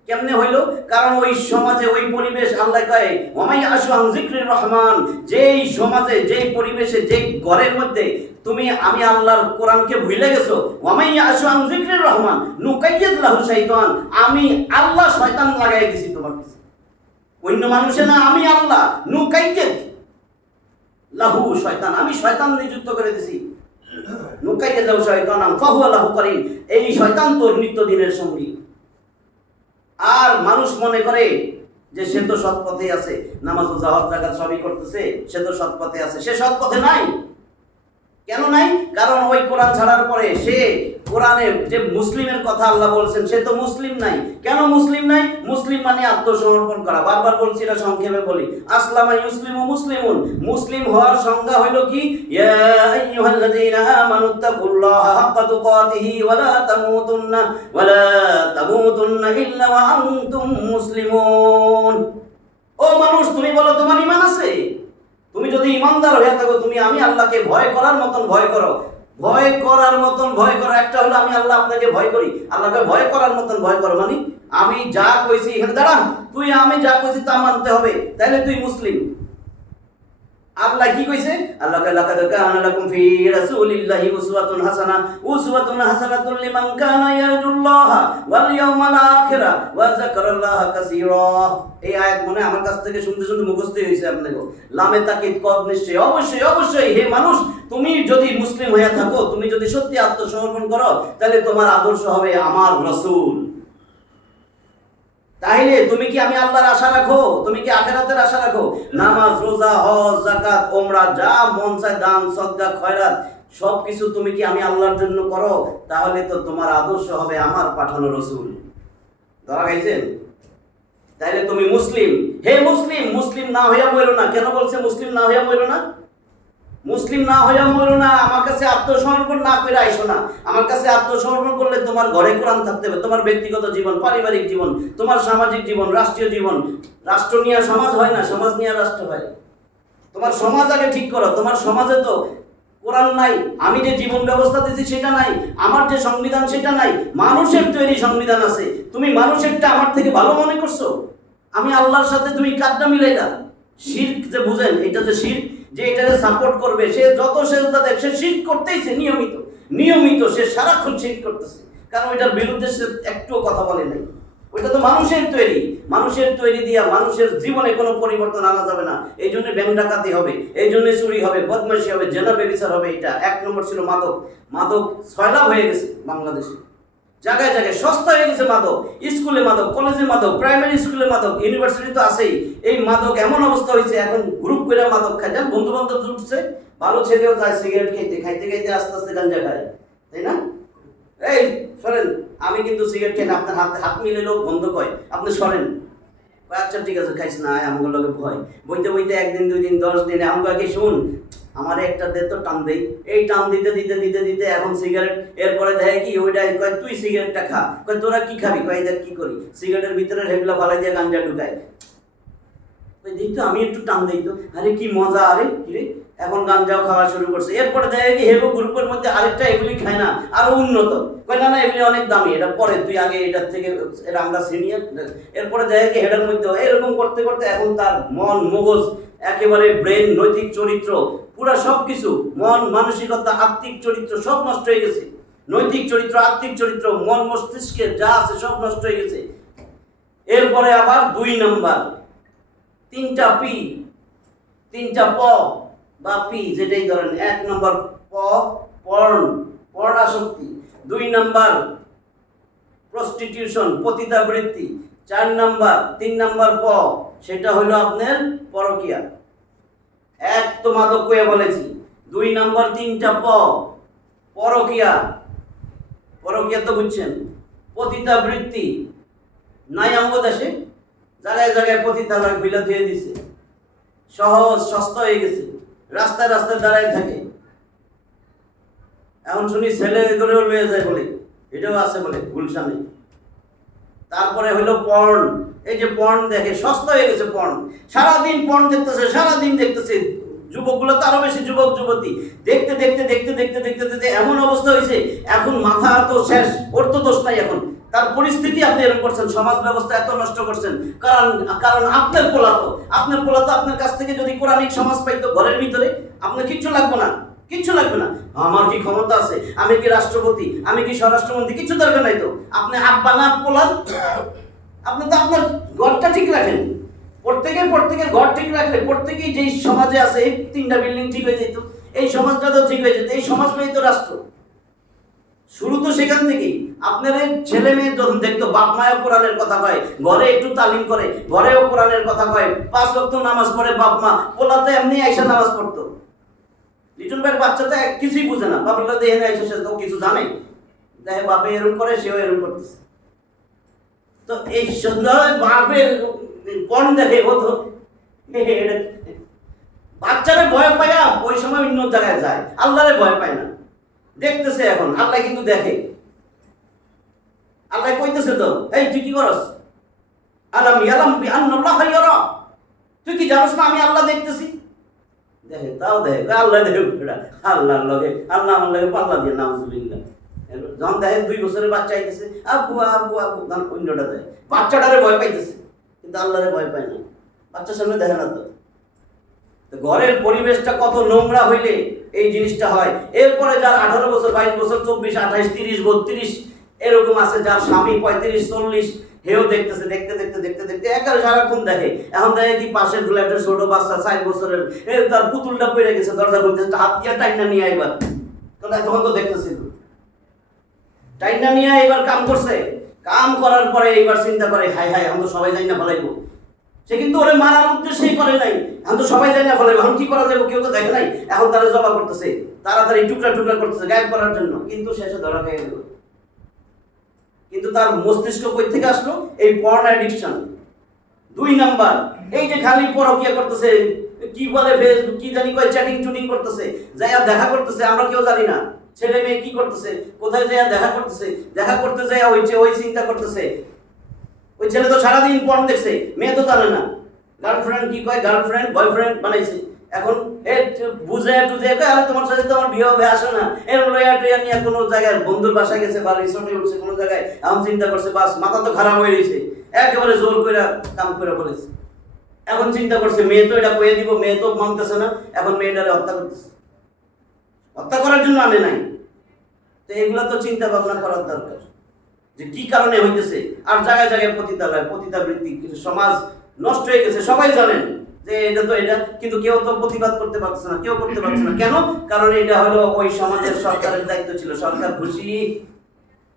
কেমনে হইল? কারণ ওই সমাজে ওই পরিবেশ, আল্লাহ কয় ওয়ামাই আশু আন যিকরির রহমান, যেই সমাজে যেই পরিবেশে যেই ঘরের মধ্যে তুমি আমি আল্লাহর কোরআনকে ভুলে গেছো, ওয়ামাই আশু আন যিকরির রহমান নুকাইয়্যিদ লাহু শাইতান, আমি আল্লাহ শয়তান লাগাই দিছি তোমার কাছে, অন্য মানুষে না, আমি আল্লাহ, নুকাইয়্যিদ লাহু শয়তান, আমি শয়তান নিযুক্ত করে দিছি, নুকাইয়্যিদ লাহু শাইতান ফাহুয়া লাহু করিন, এই শয়তান তোর নিত্যদিনের সঙ্গী। আর মানুষ মনে করে যে সে তো সৎ পথে আছে, নামাজ রোজা হজ যাকাত সবই করতেছে, সে তো সৎ পথে আছে। সে সৎ পথে নাই। কেন নাই? কারণ ওই কোরআন ছাড়ার পরে সে কোরআনে যে মুসলিমের কথা আল্লাহ বলছেন, সে তো মুসলিম নাই। কেন মুসলিম নাই? মুসলিম মানে আত্মসমর্পণ করা। বারবার বলছি, এটা সংক্ষেপে বলি, আসলামা ইউসলিমু মুসলিমুন, মুসলিম হওয়ার সংজ্ঞা হইল কি? ইয়া আইয়ুহাল্লাযীনা আমানুত্তাকুল্লাহা হাক্কা তুকাতিহি ওয়া লা তামুতুন্না ইল্লা ওয়া আনতুম মুসলিমুন। ও মানুষ, তুমি বলো তোমার ঈমান আছে? তুমি যদি ইমানদার হয়ে থাকো, তুমি আমি আল্লাহকে ভয় করার মতন ভয় করো, ভয় করার মতন ভয় করো। একটা হলো আমি আল্লাহ আপনাকে ভয় করি, আল্লাহকে ভয় করার মতন ভয় করো মানে আমি যা কইছি এখানে দাঁড়ান, তুই আমি যা কইছি তা মানতে হবে, তাহলে তুই মুসলিম। আল্লাহ কি কইছে? আল্লাহ কয় লাকাদ কানা লাকুম ফি রাসূলিল্লাহি উসওয়াতুন হাসানাতুন লিমান কানা ইয়ারজুল্লাহা ওয়াল ইয়াউমাল আখিরা ওয়া যাকারাল্লাহা কাসীরা। এই আয়াত মনে আমার কাছ থেকে শুনতে শুনতে মুখস্থ হইছে আপনাদের। লামে তাকিদ কদ নিশ্চয়, অবশ্যই অবশ্যই হে মানুষ, তুমি যদি মুসলিম হয়ে থাকো, তুমি যদি সত্যি আত্মসমর্পণ করো, তাহলে তোমার আদর্শ হবে আমার রাসূল। তাইলে তুমি কি আমি আল্লাহর আশা রাখো? তুমি কি আখিরাতের আশা রাখো? নামাজ রোজা হজ যাকাত ওমরা যা মন চায় দান সদকা খয়রাত সবকিছু তুমি কি আমি আল্লাহর জন্য করো? তাহলে তো তোমার আদর্শ হবে আমার পাঠানো রাসূল। ধরা গেছেন? তাইলে তুমি মুসলিম। হে মুসলিম, মুসলিম না হইয়া মরো না। কেন বলছে মুসলিম না হইয়া মরো না? মুসলিম না হইয়া মরো না, আমার কাছে আত্মসমর্পণ না করে আইসো না। আমার কাছে আত্মসমর্পণ করলে তোমার ঘরে কোরআন থাকতে হবে, তোমার ব্যক্তিগত জীবন, পারিবারিক জীবন, তোমার সামাজিক জীবন, রাষ্ট্রীয় জীবন। রাষ্ট্র নিয়ে সমাজ হয় না, সমাজ নিয়ে রাষ্ট্র হয়। তোমার সমাজ আগে ঠিক করো। তোমার সমাজে তো কোরআন নাই, আমি যে জীবন ব্যবস্থা দিচ্ছি সেটা নাই, আমার যে সংবিধান সেটা নাই, মানুষের তৈরি সংবিধান আছে। তুমি মানুষেরটা আমার থেকে ভালো মনে করছো? আমি আল্লাহর সাথে তুমি কাঁধটা মিলাইলা। শিরক যে বুঝেন, এটা যে শিরক, যে এটাকে সাপোর্ট করবে, সে যত সেজদা দেয় সে শিরক করতেইছে, নিয়মিত নিয়মিত সে সারাক্ষণ শিরক করতেছে। কারণ এটার বিরুদ্ধে সে একটুও কথা বলে নাই। ওইটা তো মানুষের তৈরি, মানুষের তৈরি দিয়া মানুষের জীবনে কোনো পরিবর্তন আনা যাবে না। এই জন্য ব্যাংক ডাকাতি হবে, এই জন্য চুরি হবে, বদমাইশি হবে, জেনা বেবিচার হবে। এটা 1 নম্বর ছিল মাদক। মাদক সয়লাভ হয়ে গেছে বাংলাদেশে, জায়গায় জায়গায় সস্তা হয়ে গেছে মাদক। স্কুলে মাদক, কলেজে মাদক, প্রাইমারি স্কুলে মাদক, ইউনিভার্সিটি তো আছেই। এই মাদক এমন অবস্থা হয়েছে, এখন গ্রুপ করে মাদক খায়। যেন বন্ধু বান্ধব জুটছে, ভালো ছেলেও যায় সিগারেট খাইতে খাইতে খাইতে আস্তে আস্তে গাঞ্জা খায়, তাই না? এই সরেন, আমি কিন্তু সিগারেট খাই না। আপনার হাতে হাত মিলে লোক বন্ধ কয়, আপনি সরেন। আচ্ছা ঠিক আছে, খাইস না, আমার লোকে ভয়। বইতে বইতে 1 দিন 2 দিন 10 দিন আমাকে শুন, আমার একটা দে তো টান দেই। এই টান দিতে দিতে দিতে দিতে এখন সিগারেট। এরপরে দেখে কি ওইটা কয় তুই সিগারেটটা খা। কয় তোরা কি খাবি? কয় দেখ কি করি, সিগারেটের ভিতরে ঢেকলা ফালাই দিয়ে গাঞ্জা ঢুকায়। দিই তো আমি একটু টান দিই তো, আরে কি মজা, আরে কি রে, এখন গাঞ্জাও খাওয়া শুরু করছে। এরপরে দেখে কি হেগো গ্রুপের মধ্যে আরেকটা এগুলি খায় না, আরো উন্নত। কয় না না এগুলি অনেক দামি, এটা পরে, তুই আগে এটার থেকে, এটা আমরা সিনিয়র। এরপরে দেখে কি হেডার মধ্যে এরকম করতে করতে এখন তার মন মগজ একেবারে ব্রেন, নৈতিক চরিত্র, পুরা সবকিছু, মন মানসিকতা আত্মিক চরিত্র সব নষ্ট হয়ে গেছে। নৈতিক চরিত্র, আত্মিক চরিত্র, মন মস্তিষ্কের যা আছে সব নষ্ট হয়ে গেছে। এরপরে আবার 2 নাম্বার, 3টা পি, 3টা প বা পি যেটাই ধরেন। 1 নম্বর প, পর্ন, পর্ণাসক্তি। 2 নাম্বার প্রস্টিটিউশন, পতিতাবৃত্তি। 4 নাম্বার, 3 নাম্বার প, সেটা হলো আপনার পরকীয়া। 1 তো মাদক কয়ে বলেছি, 2 নাম্বার 3টা প, পরকীয়া। পরকীয়া তো বুঝছেন, পতিতাবৃত্তি নাই আমগো দেশে, জায়গায় জায়গায় পতিতালয় খুলে দিয়ে দিছে, সহজ সস্তা হয়ে গেছে, রাস্তায় রাস্তায় দাঁড়ায় থাকে। এখন শুনি ছেলে করেও লয়ে যায় বলে, এটাও আছে বলে গুলশানে। তারপরে হলো পর্ন, এই যে পর্ন দেখে, সস্তা হয়ে গেছে পর্ন, সারাদিন পর্ন দেখতেছে, সারাদিন দেখতেছে। যুবকগুলো তো আরো বেশি, যুবক যুবতী দেখতে দেখতে দেখতে দেখতে দেখতে দেখতে এমন অবস্থা হয়েছে, এখন মাথা তো শেষ, ওর তো দোষ নাই। এখন তার পরিস্থিতি আপনি এরকম করছেন, সমাজ ব্যবস্থা এত নষ্ট করছেন, কারণ কারণ আপনার পোলা তো আপনার কাছ থেকে যদি কোরআনিক সমাজ পাইতো ঘরের ভিতরে, আপনার কিচ্ছু লাগবে না, কিচ্ছু লাগবে না। আমার কি ক্ষমতা আছে, আমি কি রাষ্ট্রপতি, আমি কি স্বরাষ্ট্রমন্ত্রী, কিছু দরকার নাই তো। আপনি আব্বা না পোলা, আপনি তো আপনার ঘরটা ঠিক রাখেন। প্রত্যেকের ঘর ঠিক রাখলে প্রত্যেকেই যেই সমাজে আছে, এই 3টা বিল্ডিং ঠিক হয়ে যেত, এই সমাজটা তো ঠিক হয়ে যেত, এই সমাজ পেয়ে তো রাষ্ট্র। শুরু তো সেখান থেকেই। আপনার এই ছেলে মেয়ে যখন দেখতো বাপ মায়েও কোরআনের কথা কয়, ঘরে একটু তালিম করে, ঘরেও কোরআনের কথা কয়, 5 ওয়াক্ত নামাজ পড়ে বাপ মা, পোলাতে এমনি আইসা নামাজ পড়তো। লিটন ভাইয়ের বাচ্চা তো কিছুই বুঝে না, বাপের দেখে না, সে তো কিছু জানে, দেখে বাপে এরকম করে, সেও এরকম করতেছে। তো এই সুন্দর বাপের পণ দেখে ও তো বাচ্চারে ভয় পায়া ওই সময় অন্য জায়গায় যায়, আল্লাহরে ভয় পায় না। দেখতেছে এখন, আল্লাহ কিন্তু দেখে। আল্লাহ কইতেছে তো, এই তুই কি করস, আলাম ইয়ালাম বিআন্নাল্লাহ ইয়ারা, তুই কি জানোস না আমি আল্লাহ দেখতেছি? দেখে, তাও দেখে, আল্লাহ দেখে, আল্লাহর লগে আল্লাহ আমার লগে পাল্লা দিয়ে, নাউজুবিল্লাহ। যখন দেখে 2 বছরের বাচ্চা আইতেছে, আব্বু আব্বু আব্বু, গান অন্যটা দেয়, বাচ্চাটারে ভয় পাইতেছে, কিন্তু আল্লাহরে ভয় পায় না, বাচ্চার সামনে দেখে না তো। ঘরের পরিবেশটা কত নোংরা হইলে এই জিনিসটা হয়। এরপরে যার 18 বছর, 22 বছর, 24, 28, 30, 32 এরকম আছে, যার স্বামী 35, 40, হেও দেখতেছে, দেখতে দেখতে দেখতে দেখতে একার সারাক্ষণ দেখে। এখন দেখে কি পাশের ফ্ল্যাটের ছোট বাচ্চা 4 বছরের, তার পুতুলটা পড়ে গেছে, দরজা খুলতেছে, হাত দিয়ে টাইনা নিয়ে আইবার, তখন তো দেখতেছিল, টাইনা নিয়ে এবার কাম করছে। কাম করার পরে এইবার চিন্তা করে, হাই হাই এখন তো সবাই যাই না ফলাইবো। সে কিন্তু ওরে মারার উদ্দেশ্যেই করে নাই, এখন তো সবাই যাই না ফলাইবো, এখন কি করা যাবে, কেউ তো দেখে নাই। এখন তারা জবা করতেছে, তাড়াতাড়ি টুকরা টুকরা করতেছে গায়েব করার জন্য, কিন্তু শেষে ধরা খেয়ে গেল। কিন্তু তার মস্তিষ্ক কই থেকে আসলো? এই পর্ন অ্যাডিকশন। 2 নাম্বার, এই যে খালি পরকিয়া করতেছে, কি বলে ফেসবুক কি জানি কয়, চ্যাটিং টুটিং করতেছে, যাইয়া দেখা করতেছে, আমরা কেউ জানি না ছেলে মেয়ে কি করতেছে, কোথায় যাইয়া দেখা করতেছে, দেখা করতে যাইয়া ওই চিন্তা করতেছে। ওই ছেলে তো সারাদিন পর্ন দেখছে, মেয়ে তো জানে না। গার্লফ্রেন্ড কি কয়, গার্লফ্রেন্ড বয়ফ্রেন্ড বানাইছে। এখন বুঝে টুঝে আরে তোমার সাথে তো আমার বিয়ে হবে, আসো না, এর লয়া টয়া নিয়ে কোনো জায়গায় বন্ধুর বাসায় গেছে বা রিসোর্টে উঠছে কোনো জায়গায়, এখন চিন্তা করছে, বাস মাথা তো খারাপ হয়ে গেছে, একেবারে জোর করে কাম করে বলেছে। এখন চিন্তা করছে মেয়ে তো এটা কয়ে দিব, মেয়ে তো মানতেছে না, এখন মেয়েটারে হত্যা করতেছে, হত্যা করার জন্য আনে নাই। তো এগুলো তো চিন্তা ভাবনা করার দরকার যে কি কারণে হইতেছে। আর জায়গায় জায়গায় পতিতালয়, পতিতাবৃত্তি, কিন্তু সমাজ নষ্ট হয়ে গেছে, সবাই জানেন যে এটা তো এটা, কিন্তু কেউ তো প্রতিবাদ করতে পারছে না, কেউ করতে পারছে না। কেন? কারণ এটা হলো ওই সমাজের সরকারের দায়িত্ব ছিল, সরকার খুশি।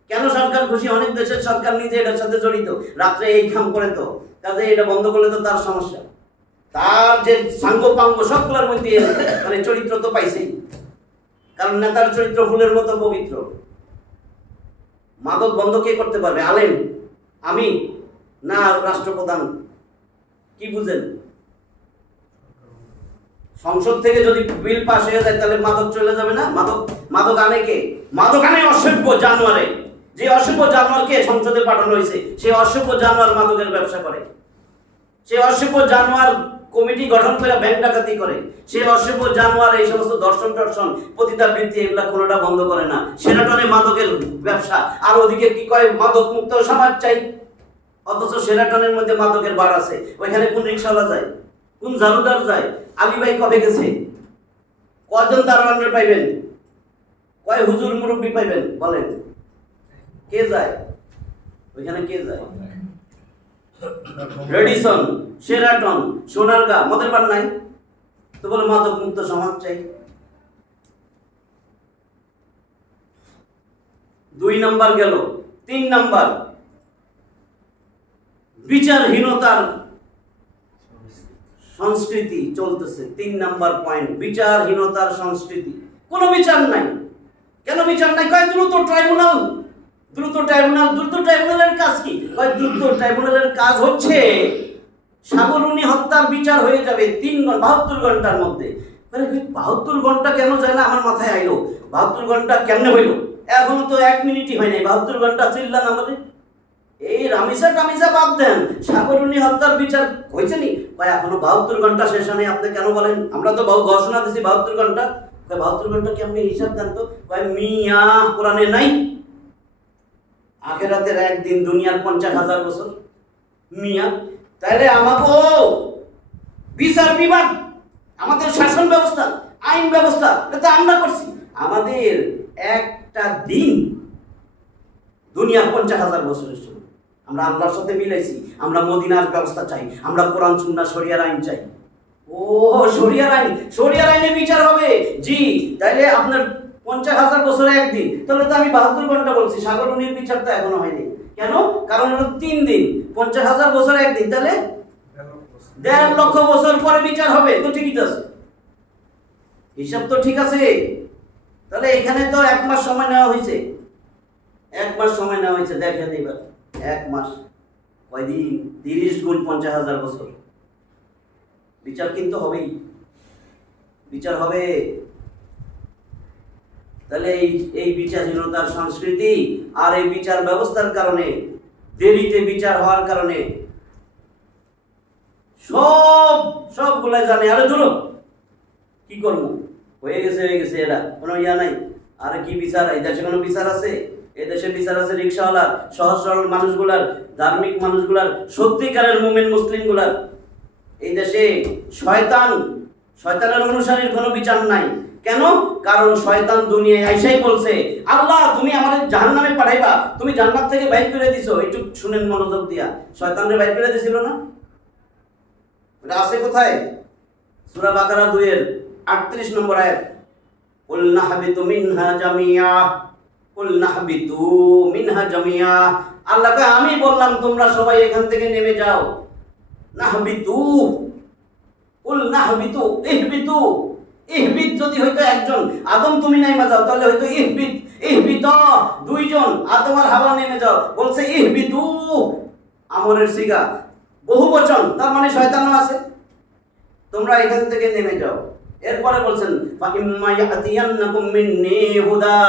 কেন সরকার খুশি? অনেক দেশের সরকার নিজে এটার সাথে জড়িত, রাত্রে এই কাম করে, তো কাজে এটা বন্ধ করলে তো তার সমস্যা। তার যে সাঙ্গ পাঙ্গ সবগুলোর মধ্যে মানে চরিত্র তো পাইছেই, কারণ নেতার চরিত্র ফুলের মতো পবিত্র। মাদক বন্ধ কে করতে পারবে? আলেম, আমি না রাষ্ট্রপ্রধান? কি বুঝেন? সংসদ থেকে যদি বিল পাস হয়ে যায় তাহলে মাদক চলে যাবে না? মাদক আনে কে? মাদক আনে অসভ্য জানোয়ারে। যে অসভ্য জানোয়ারকে সংসদে পাঠানো হয়েছে, সেই অসভ্য জানোয়ার মাদকের ব্যবসা করে। সেই অসভ্য জানোয়ার কমিটি গঠন করে ব্যাংক ডাকাতি করে। সেই অসভ্য জানোয়ার এই সমস্ত দর্শন পতিতাবৃত্তি এগুলা কোনোটা বন্ধ করে না। সেরাটনে মাদকের ব্যবসা, আর ওদিকে কি কয় মাদক মুক্ত সমাজ চাই, অথচ সেরাটনের মধ্যে মাদকের বার আছে। ওইখানে কোন রিক্সাওয়ালা যায়, কোন ঝাড়ুদার যায়? আলী ভাই কবে গেছে? কয়জন দারোয়ানরে পাইবেন? কয় হুজুর মুরব্বী পাইবেন? বলেন, কে যায় ওইখানে? কে যায়? রেডিসন, শেরাটন, সোনারগাঁ, মদের বার নাই তো বলে মাদক মুক্ত সমাজ চাই। 2 নাম্বার গেল। 3 নাম্বার, বিচারহীনতার সংস্কৃতি চলতেছে। 3 নাম্বার পয়েন্ট, বিচারহীনতার সংস্কৃতি। কোনো বিচার নাই। কেন বিচার নাই? কয় দ্রুত ট্রাইব্যুনাল। দ্রুত ট্রাইব্যুনালের কাজ কি? কয় দ্রুত ট্রাইব্যুনালের কাজ হচ্ছে সাগরুনি হত্যার বিচার হয়ে যাবে 72 ঘন্টার মধ্যে। 72 ঘন্টা কেন যায় না আমার মাথায় আইলো, 72 ঘন্টা কেমনে হইলো? এখনো তো 1 মিনিটই হয় নাই, 72 ঘন্টা চিল্লান আমাদের। এই রামিসা বাদ দেন, সাগরুনি হত্যার বিচার হয়েছে নি? এখনো 72 ঘন্টা শেষ হয়নি। আপনি কেন বলেন? আমরা তো ঘোষণা দিছি 72 ঘন্টা। 72 ঘন্টা কি আপনি হিসাব দেন তো? মিয়া কোরআনে নাই? আখেরাতের একদিন, দুনিয়ার 50,000 বছর। মিয়া তাহলে আমাকে বিচার বিভাগ, আমাদের শাসন ব্যবস্থা, আইন ব্যবস্থা এটা আমরা করছি। আমাদের একটা দিন দুনিয়ার 50,000 বছরের জন্য আমরা আল্লাহর সাথে মিলাইছি। আমরা মদিনার ব্যবস্থা চাই, আমরা কোরআন সুন্নাহ শরিয়ার আইন চাই। ও শরিয়ার আইনে বিচার হবে? জি। তাইলে আপনার 50,000 বছরে একদিন, তাহলে তো আমি 72 ঘন্টা বলছি। সাগরুনির বিচার তো এখনো হয়নি। কেন? কারণ হলো 3 দিন, 50,000 বছরে একদিন, তাহলে 1.5 লক্ষ বছর পরে বিচার হবে। তো ঠিকই আছে, হিসাব তো ঠিক আছে। তাহলে এখানে তো 1 মাস সময় নেওয়া হয়েছে, 1 মাস সময় নেওয়া হয়েছে। দেখেন এবার 1 মাস কয়দিন? 30 গুণ 50,000 বছর। বিচার কিন্তু হবেই, বিচার হবে। তাহলে এই বিচারহীনতার সংস্কৃতি আর এই বিচার ব্যবস্থার কারণে, দেরিতে বিচার হওয়ার কারণে সবগুলা জানে, আরে ধরো কি করবো, হয়ে গেছে এরা কোনো ইয়া নাই। আরে কি বিচার? এই দেশে কোনো বিচার আছে? এই দেশে বিচার আছে রিক্সাওয়ালার, সহজ সরল মানুষগুলার, ধার্মিক মানুষগুলার, সত্যিকারের মুমিন মুসলিমগুলার। এই দেশে শয়তানের অনুসারীর কোনো বিচার নাই। কেন? কারণ শয়তান দুনিয়ায় আইসাই বলছে, আল্লাহ তুমি আমাদের জাহান্নামে পাঠাইবা, তুমি জান্নাত থেকে বাইর করে দিছো। একটু শুনেন মনোযোগ দিয়া। শয়তানরে বাইর করে দিছিল না? এটা আছে কোথায়? সূরা বাকারা 2-38 নম্বর আয়াত। কুল নাহবিতু মিনহা জামিয়া। আল্লাহ কয় আমি বললাম তোমরা সবাই এখান থেকে নেমে যাও। নাহবিতু, কুল নাহবিতু, ইহবিত যদি হইতো একজন, আদম তুমি নাইমা যাও, তাহলে হইতো ইহবিত 2 জন, আদম আর হাওয়া নেমে যাও। বলছে ইহবিতু, আমরের সিগা, বহু বচন, তার মানে শয়তানও আছে। তোমরা এখান থেকে নেমে যাও। এরপরে বলছেন ফাইম্মা ইয়াতিয়ান্নাকুম মিন্নী হুদা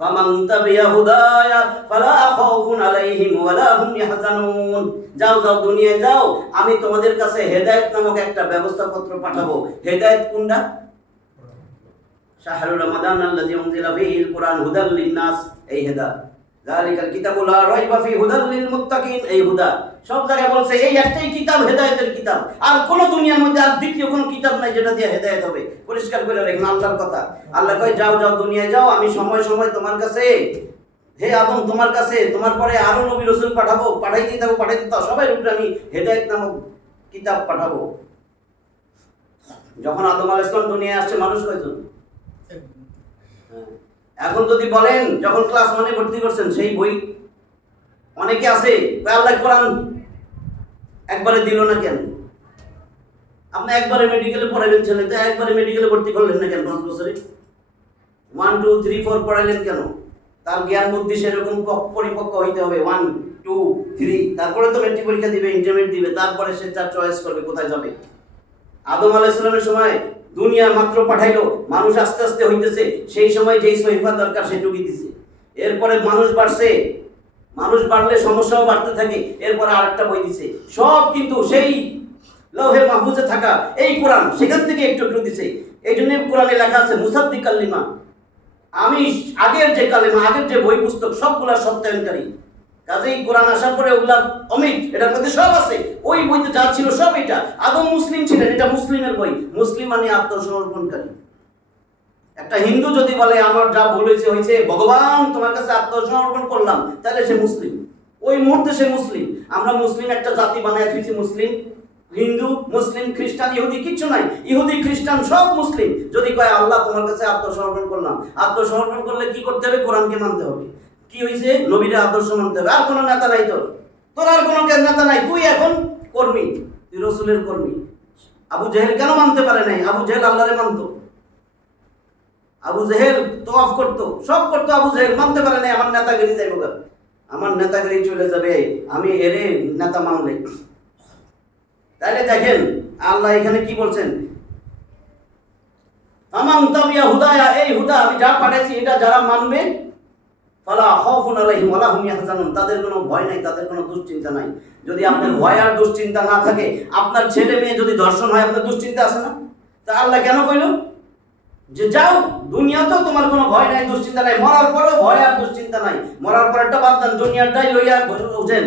ফামান তাবিয়া হুদায়া ফালা খাউফুন আলাইহিম ওয়ালা হুম ইয়াহজানুন। যাও দুনিয়ায় যাও, আমি তোমাদের কাছে হেদায়েত নামক একটা ব্যবস্থাপত্র পাঠাবো। হেদায়েত কোনটা? শাহরুর রমাদান আল্লাযী উনজিলা ফীহিল কুরআন হুদাল লিন-নাস, এই হেদায়েত। যালিকাল কিতাবু লা রাইবা ফী হুদাল লিল মুত্তাকিন, এই হুদা। সব জায়গায় বলছে এই একটাই কিতাব, হেদায়েতের কিতাব। আর কোন দুনিয়ার মধ্যে আর দ্বিতীয় কোন কিতাব নাই যেটা দিয়ে হেদায়েত হবে। পরিষ্কার করে রাখেন আল্লাহর কথা। আল্লাহ কয় যাও দুনিয়ায় যাও, আমি সময় সময় তোমার কাছে, হে আদম তোমার কাছে, তোমার পরে আরো নবী রাসূল পাঠাবো, পাঠাইতে থাকো, সবাই উপরে আমি হেদায়েত নামক কিতাব পাঠাবো। যখন আদম আলাইহিস সালাম দুনিয়ায় আসছে, মানুষ কয়জন? এখন যদি বলেন যখন ক্লাস 1-এ ভর্তি করছেন সেই বই অনেকে আছে, আল্লাহ কোরআন একবারে দিল না কেন? আপনি একবারে মেডিকেলে পড়াইলেন ছেলে, তো একবারে মেডিকেলে ভর্তি করলেন না কেন? 5 বছরে 1 2 3 4 পড়াইলেন কেন? তার জ্ঞান বুদ্ধি সেরকম পরিপক্ক হইতে হবে। 1 2 3, তারপরে তো মেট্রিক পরীক্ষা দিবে, ইন্টারমিডিয়েট দিবে, তারপরে সে তার চয়েস করবে কোথায় যাবে। আদম আলাইহিস সালামের সময় দুনিয়া মাত্র পাঠাইলো, মানুষ আস্তে আস্তে হইতেছে, সেই সময় যেই সহিফা দরকার সেটুকুই দিছে। এরপরে মানুষ বাড়লে সমস্যাও বাড়তে থাকে, এরপরে আরেকটা বই দিছে। সব কিন্তু সেই লৌহে মাহফুজে থাকা এই কোরআন, সেখান থেকে একটু দিছে। এই জন্য কোরআনে লেখা আছে মুসাদ্দিকাল লিমা, আমি আগের যে কালেমা, আগের যে বই পুস্তক সবগুলা সত্যায়নকারী। কাজেই কোরআন আসার পরে ওগুলা অমিট, এটার মধ্যে সব আছে। ওই বইতে যা ছিল সব এটা। আদম মুসলিম ছিলেন, এটা মুসলিমের বই। মুসলিম মানে আত্মসমর্পণকারী। একটা হিন্দু যদি বলে আমার যা ভুল হয়েছে, ভগবান তোমার কাছে আত্মসমর্পণ করলাম, তাহলে সে মুসলিম, ওই মুহূর্তে সে মুসলিম। আমরা মুসলিম একটা জাতি বানায় দিয়েছি, মুসলিম, হিন্দু, মুসলিম, খ্রিস্টান, ইহুদি কিচ্ছু নাই। ইহুদি খ্রিস্টান সব মুসলিম। যদি কয় আল্লাহ তোমার কাছে আত্মসমর্পণ করলাম, আত্মসমর্পণ করলে কি করতে হবে? কোরআনকে মানতে হবে। কি হয়েছে? নবীর আদর্শ মানতে হবে। আর কোনো নেতা নাই, তোর আর কোনো নেতা নাই, তুই এখন কর্মী, তুই রসুলের কর্মী। আবু জেহেল কেন মানতে পারে নাই? আবু জেহেল আল্লাহরে মানতো। আবু জেহেল তওয়াফ করতো, সব করতো। আবু জেহেল মানতে পারে নাই আমার নেতাগিরি যাইব, আমার নেতাগিরি চলে যাবে, আমি এরে নেতা মানলে। তাহলে দেখেন আল্লাহ এখানে কি বলছেন, আমাম তাবিয়া হুদায়া, এই হুদা আমি যা পাঠাইছি এটা যারা মানবে, ফালা খাউফুন আলাইহিম ওয়ালা হুম ইয়াহজানুন, তাদের কোনো ভয় নাই, তাদের কোনো দুশ্চিন্তা নাই। যদি আপনার ভয় আর দুশ্চিন্তা না থাকে, আপনার ছেলে মেয়ে যদি ধর্ষণ হয়, আপনার দুশ্চিন্তা আছে না? তা আল্লাহ কেন কইল যে যাও দুনিয়াতেও তোমার কোনো ভয় নাই, দুশ্চিন্তা নাই, মরার পরেও ভয় আর দুশ্চিন্তা নাই। মরার পর একটা বাদ দেন, দুনিয়াটাই লইয়া বুঝেন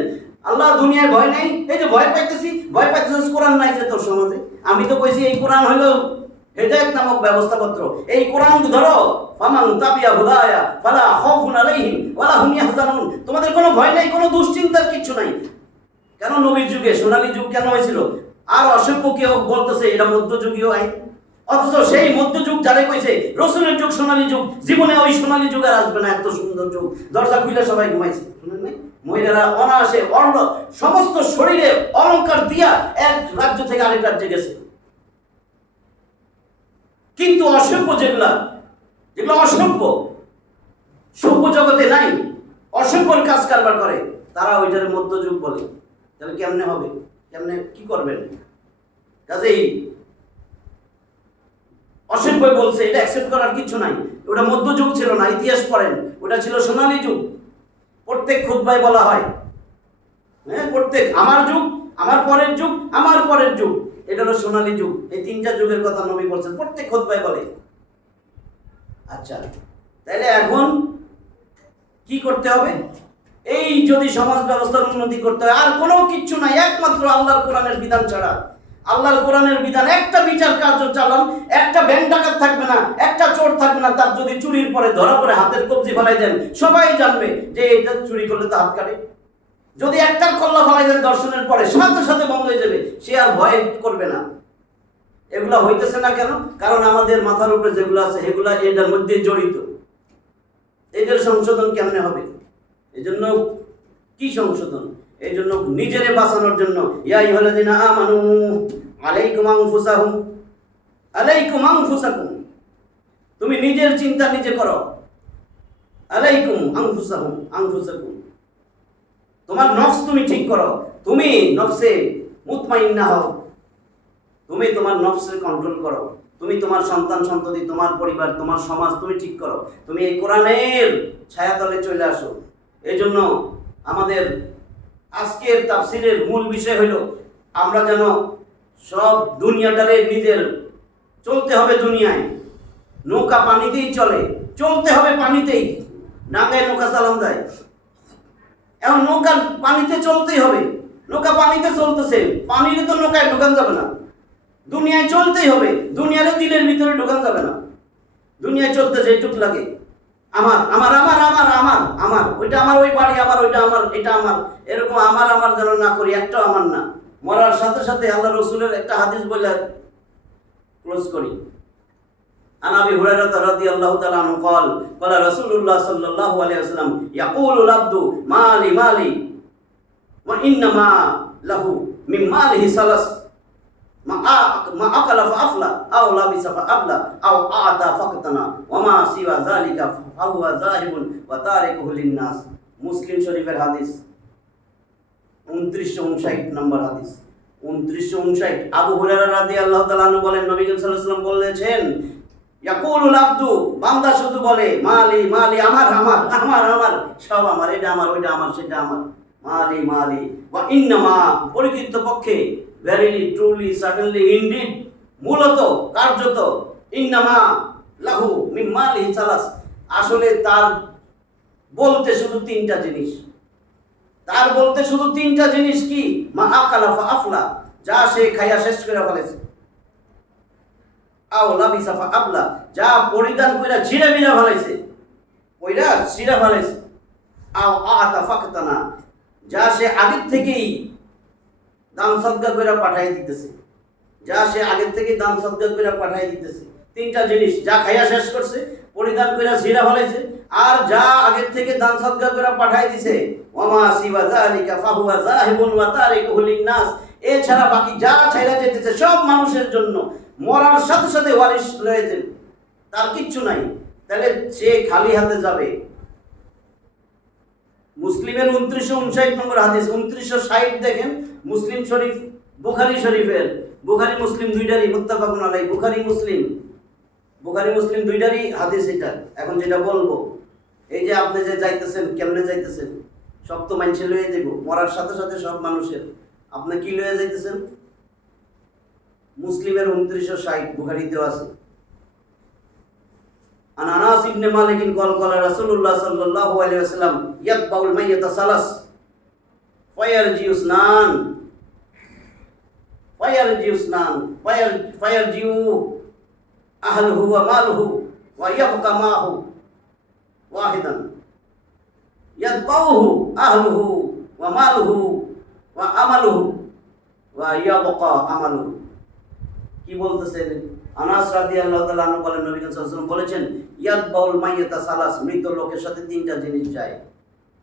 আল্লাহ দুনিয়ায় ভয় নাই। এই যে ভয় পাইতেছি কোরআন নাই যে তোর সমাজে, আমি তো কইছি এই কোরআন হলো হেদায়েত নামক ব্যবস্থাপত্র, এই কোরআন ধরো, ফামান তাবিয়া হুদায়া ফালা খাউফুন আলাইহিম ওয়ালা হুম ইয়াহজানুন, তোমাদের কোনো ভয় নাই, কোনো দুশ্চিন্তার কিচ্ছু নাই। কেন নবীর যুগে সোনালী যুগ কেন হয়েছিল? আর অসভ্য কেউ বলতেছে এটা মধ্যযুগীয় আইন, অথচ সেই মধ্যযুগ যারা কইছে রসুলের যুগ সোনালী যুগ, জীবনে ওই সোনালী যুগ আর আসবে না, এত সুন্দর যুগ, দরজা খুলে সবাই ঘুমাইছে, শুনেন নাই? মহিলারা অনায়াসে সমস্ত শরীরে অলংকার দিয়া এক রাজ্য থেকে আরেক রাজ্যে গেছে। কিন্তু অসভ্য যেগুলো অসভ্য, সভ্য জগতে নাই, অসভ্যর কাজ কারবার করে, তারা ওইটার মধ্যযুগ বলে। তাহলে কেমনে হবে? কেমনে কি করবেন? কাজেই অসভ্য বলছে, এটা অ্যাকসেপ্ট করার কিছু নাই। ওটা মধ্যযুগ ছিল না, ইতিহাস পড়েন, ওটা ছিল সোনালী যুগ। প্রত্যেক খুতবায় বলা হয়, হ্যাঁ, প্রত্যেক আমার যুগ, আমার পরের যুগ, আমার পরের যুগ, এটা হলো সোনালী যুগ। এই তিনটা যুগের কথা নবী বলছেন, প্রত্যেক খুতবায় বলে। আচ্ছা, তাহলে এখন কি করতে হবে? এই যদি সমাজ ব্যবস্থার উন্নতি করতে হয়, আর কোনো কিচ্ছু নাই, একমাত্র আল্লাহর কোরআনের বিধান ছাড়া। আল্লাহর কোরআনের বিধান, একটা বিচার কার্য চালান, একটা ব্যাংক ডাকাত থাকবে না, একটা চোর থাকবে না, তার যদি চুরির পরে ধরা পড়ে হাতের কবজি ফেলাই দেন, সবাই জানবে যে এটা চুরি করলে তো হাত কাটে। যদি একটা কল্লা ফেলাই দেন দর্শনের পরে, সাথে সাথে বন্ধ হয়ে যাবে, সে আর ভয় করবে না। এগুলা হইতেছে না কেন? কারণ আমাদের মাথার উপরে যেগুলো আছে এগুলা এটার মধ্যে জড়িত। এদের সংশোধন কেমনে হবে? এই জন্য কি সংশোধন? এই জন্য নিজেরে বাঁচানোর জন্য, ইয়া আইয়ুহাল্লাযীনা আমানু আলাইকুম আনফুসাকুম, তুমি নিজের চিন্তা নিজে করো। আলাইকুম আনফুসাকুম, তোমার নফস তুমি ঠিক করো, তুমি নফসে মুতমাইন্না হও, তুমি তোমার নফসের কন্ট্রোল করো, তুমি তোমার সন্তান সন্ততি, তোমার পরিবার, তোমার সমাজ তুমি ঠিক করো, তুমি এই কোরআনের ছায়াতলে চলে আসো। এই জন্য আমাদের আজকের তাফসিরের মূল বিষয় হইল আমরা যেন সব দুনিয়াটারে নিজের চলতে হবে, দুনিয়ায় নৌকা পানিতেই চলে, চলতে হবে পানিতেই, ডাঙায় নৌকা চালান যায়, এখন নৌকা পানিতে চলতেই হবে। নৌকা পানিতে চলতেছে, পানিতে তো নৌকায় ঢোকান যাবে না, দুনিয়ায় চলতেই হবে, দুনিয়ারে দিলের ভিতরে ঢোকান যাবে না। দুনিয়ায় চলতে যেটুক লাগে, আমার আমার আমার আমার আমার আমার ওইটা আমার, ওই বাড়ি আমার, ওইটা আমার, এটা আমার, এরকম আমার আমার যেন না করি, একটাও আমার না। মরার সাথে সাথে আল্লাহ রসুলের একটা হাদিস বলে ক্লোজ করি। عن ابي هريره رضي الله تعالى عنه قال قال رسول الله صلى الله عليه وسلم يقول العبد مالي مالي وانما له من ماله ثلاث ما اكل فافلى او لبس فابلى او اعطى فقتنا وما سوى ذلك فهو ذاهب وتاركه للناس। মুসলিম শরীফের হাদিস 2959 নম্বর হাদিস, 2959। আবু হুরায়রা রাদিয়াল্লাহু তাআলা আনহু বলেন, নবী করিম সাল্লাল্লাহু আলাইহি ওয়াসাল্লাম বলেছেন, ইয়াকুলুল আবদু, বান্দা শুধু বলে মালি মালি, আমার আমার আমার আমার, সব আমার, এটা আমার, ওইটা আমার, সেটা আমার, মালি মালি ওয়া ইন্নামা, পরিকৃত পক্ষে, ভেরিলি, ট্রুলি, সার্টেনলি, ইনডিড, মূলত, কার্যত, ইন্নামা লাহু মিন মালিহি সালাস, আসলে তার বলতে শুধু তিনটা জিনিস, তার বলতে শুধু তিনটা জিনিস। কি? মা আকালা ফা আফলা, যা সে খাইয়া শেষ করে ফেলেছে, আও লাবিসা ফা আবলা, যা পরিধান কইরা ছিঁড়ে বিড়া ফেলাইছে, কইরা ছিঁড়ে ফেলাইছে, আও আতা ফাকতানা, যা সে আগের থেকেই দান সদকা কইরা পাঠাই দিতেছে, যা সে আগের থেকেই দান সদকা কইরা পাঠাই দিতেছে। তিনটা জিনিস, যা খাইয়া শেষ করছে, পরিধান কইরা ছিঁড়া ফেলাইছে, আর যা আগের থেকে দান সদকা কইরা পাঠাই দিছে, ওয়ামা সিওয়া যালিকা ফাহুয়া যাহিবুন ওয়া তারিকুহু লিন-নাস, এছাড়া বাকি যা ছাইরা যেতেছে সব মানুষের জন্য, মরার সাথে সাথে ওয়ারিশ রয়েছে, তার কিচ্ছু নাই, তাহলে সে খালি হাতে যাবে। মুসলিমের 2959 নম্বর হাদিস, 2960 দেখেন মুসলিম শরীফ বুখারী শরীফের, বুখারী মুসলিম দুইটারই মুত্তাফাকুন আলাইহি, বুখারী মুসলিম দুইটারই হাদিস এটা। এখন যেটা বলবো, এই যে আপনি যে যাইতেছেন, কেমনে যাইতেছেন? সব তো মানুষের লয়ে যাইব, মরার সাথে সাথে সব মানুষের। আপনি কি লয়ে যাইতেছেন? মুসলিমের 2960, বুখারীতেও আছে। আন আনাস ইবনে মালিক ক্বালা রাসূলুল্লাহ সাল্লাল্লাহু আলাইহি ওয়াসাল্লাম ইয়াতবাউল মাইয়াতা সালাস ফায়ারজিউ আহলুহু ওয়া মালুহু ওয়া ইয়াবকা মাহু ওয়াহিদান ইয়াতবাউহু আহলুহু ওয়া মালুহু ওয়া আমালুহু ওয়া ইয়াবকা আমালুহু। কি বলতেছেন? আনাস রাদিয়াল্লাহু তাআলা আনহু বলেন, নবী সাল্লাল্লাহু আলাইহি ওয়াসাল্লাম বলেছেন, ইয়াতবাউল মাইয়াতা সালাস, মৃত লোকের সাথে তিনটা জিনিস যায়।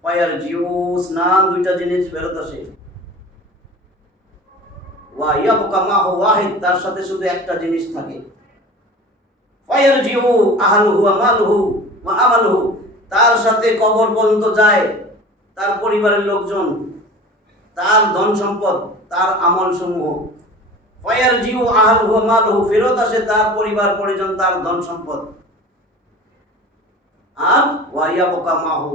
ফায়ারজিউ, স্নান, দুইটা জিনিস ফেরত আসে। ওয়া ইয়াবকা মাহু ওয়াহিদ, তার সাথে শুধু একটা জিনিস থাকে। ফায়ারজিউ আহলুহু ওয়া মালুহু ওয়া আমালুহু, তার সাথে কবর পর্যন্ত যায় তার পরিবারের লোকজন, তার ধন সম্পদ, তার আমল সমূহ। ফায়ারজিউ আহলুহু ওয়া মালুহু, ফেরত আসে তার পরিবার পরিজন, তার ধন সম্পদ। আর ওয়া ইয়াবকা মাহু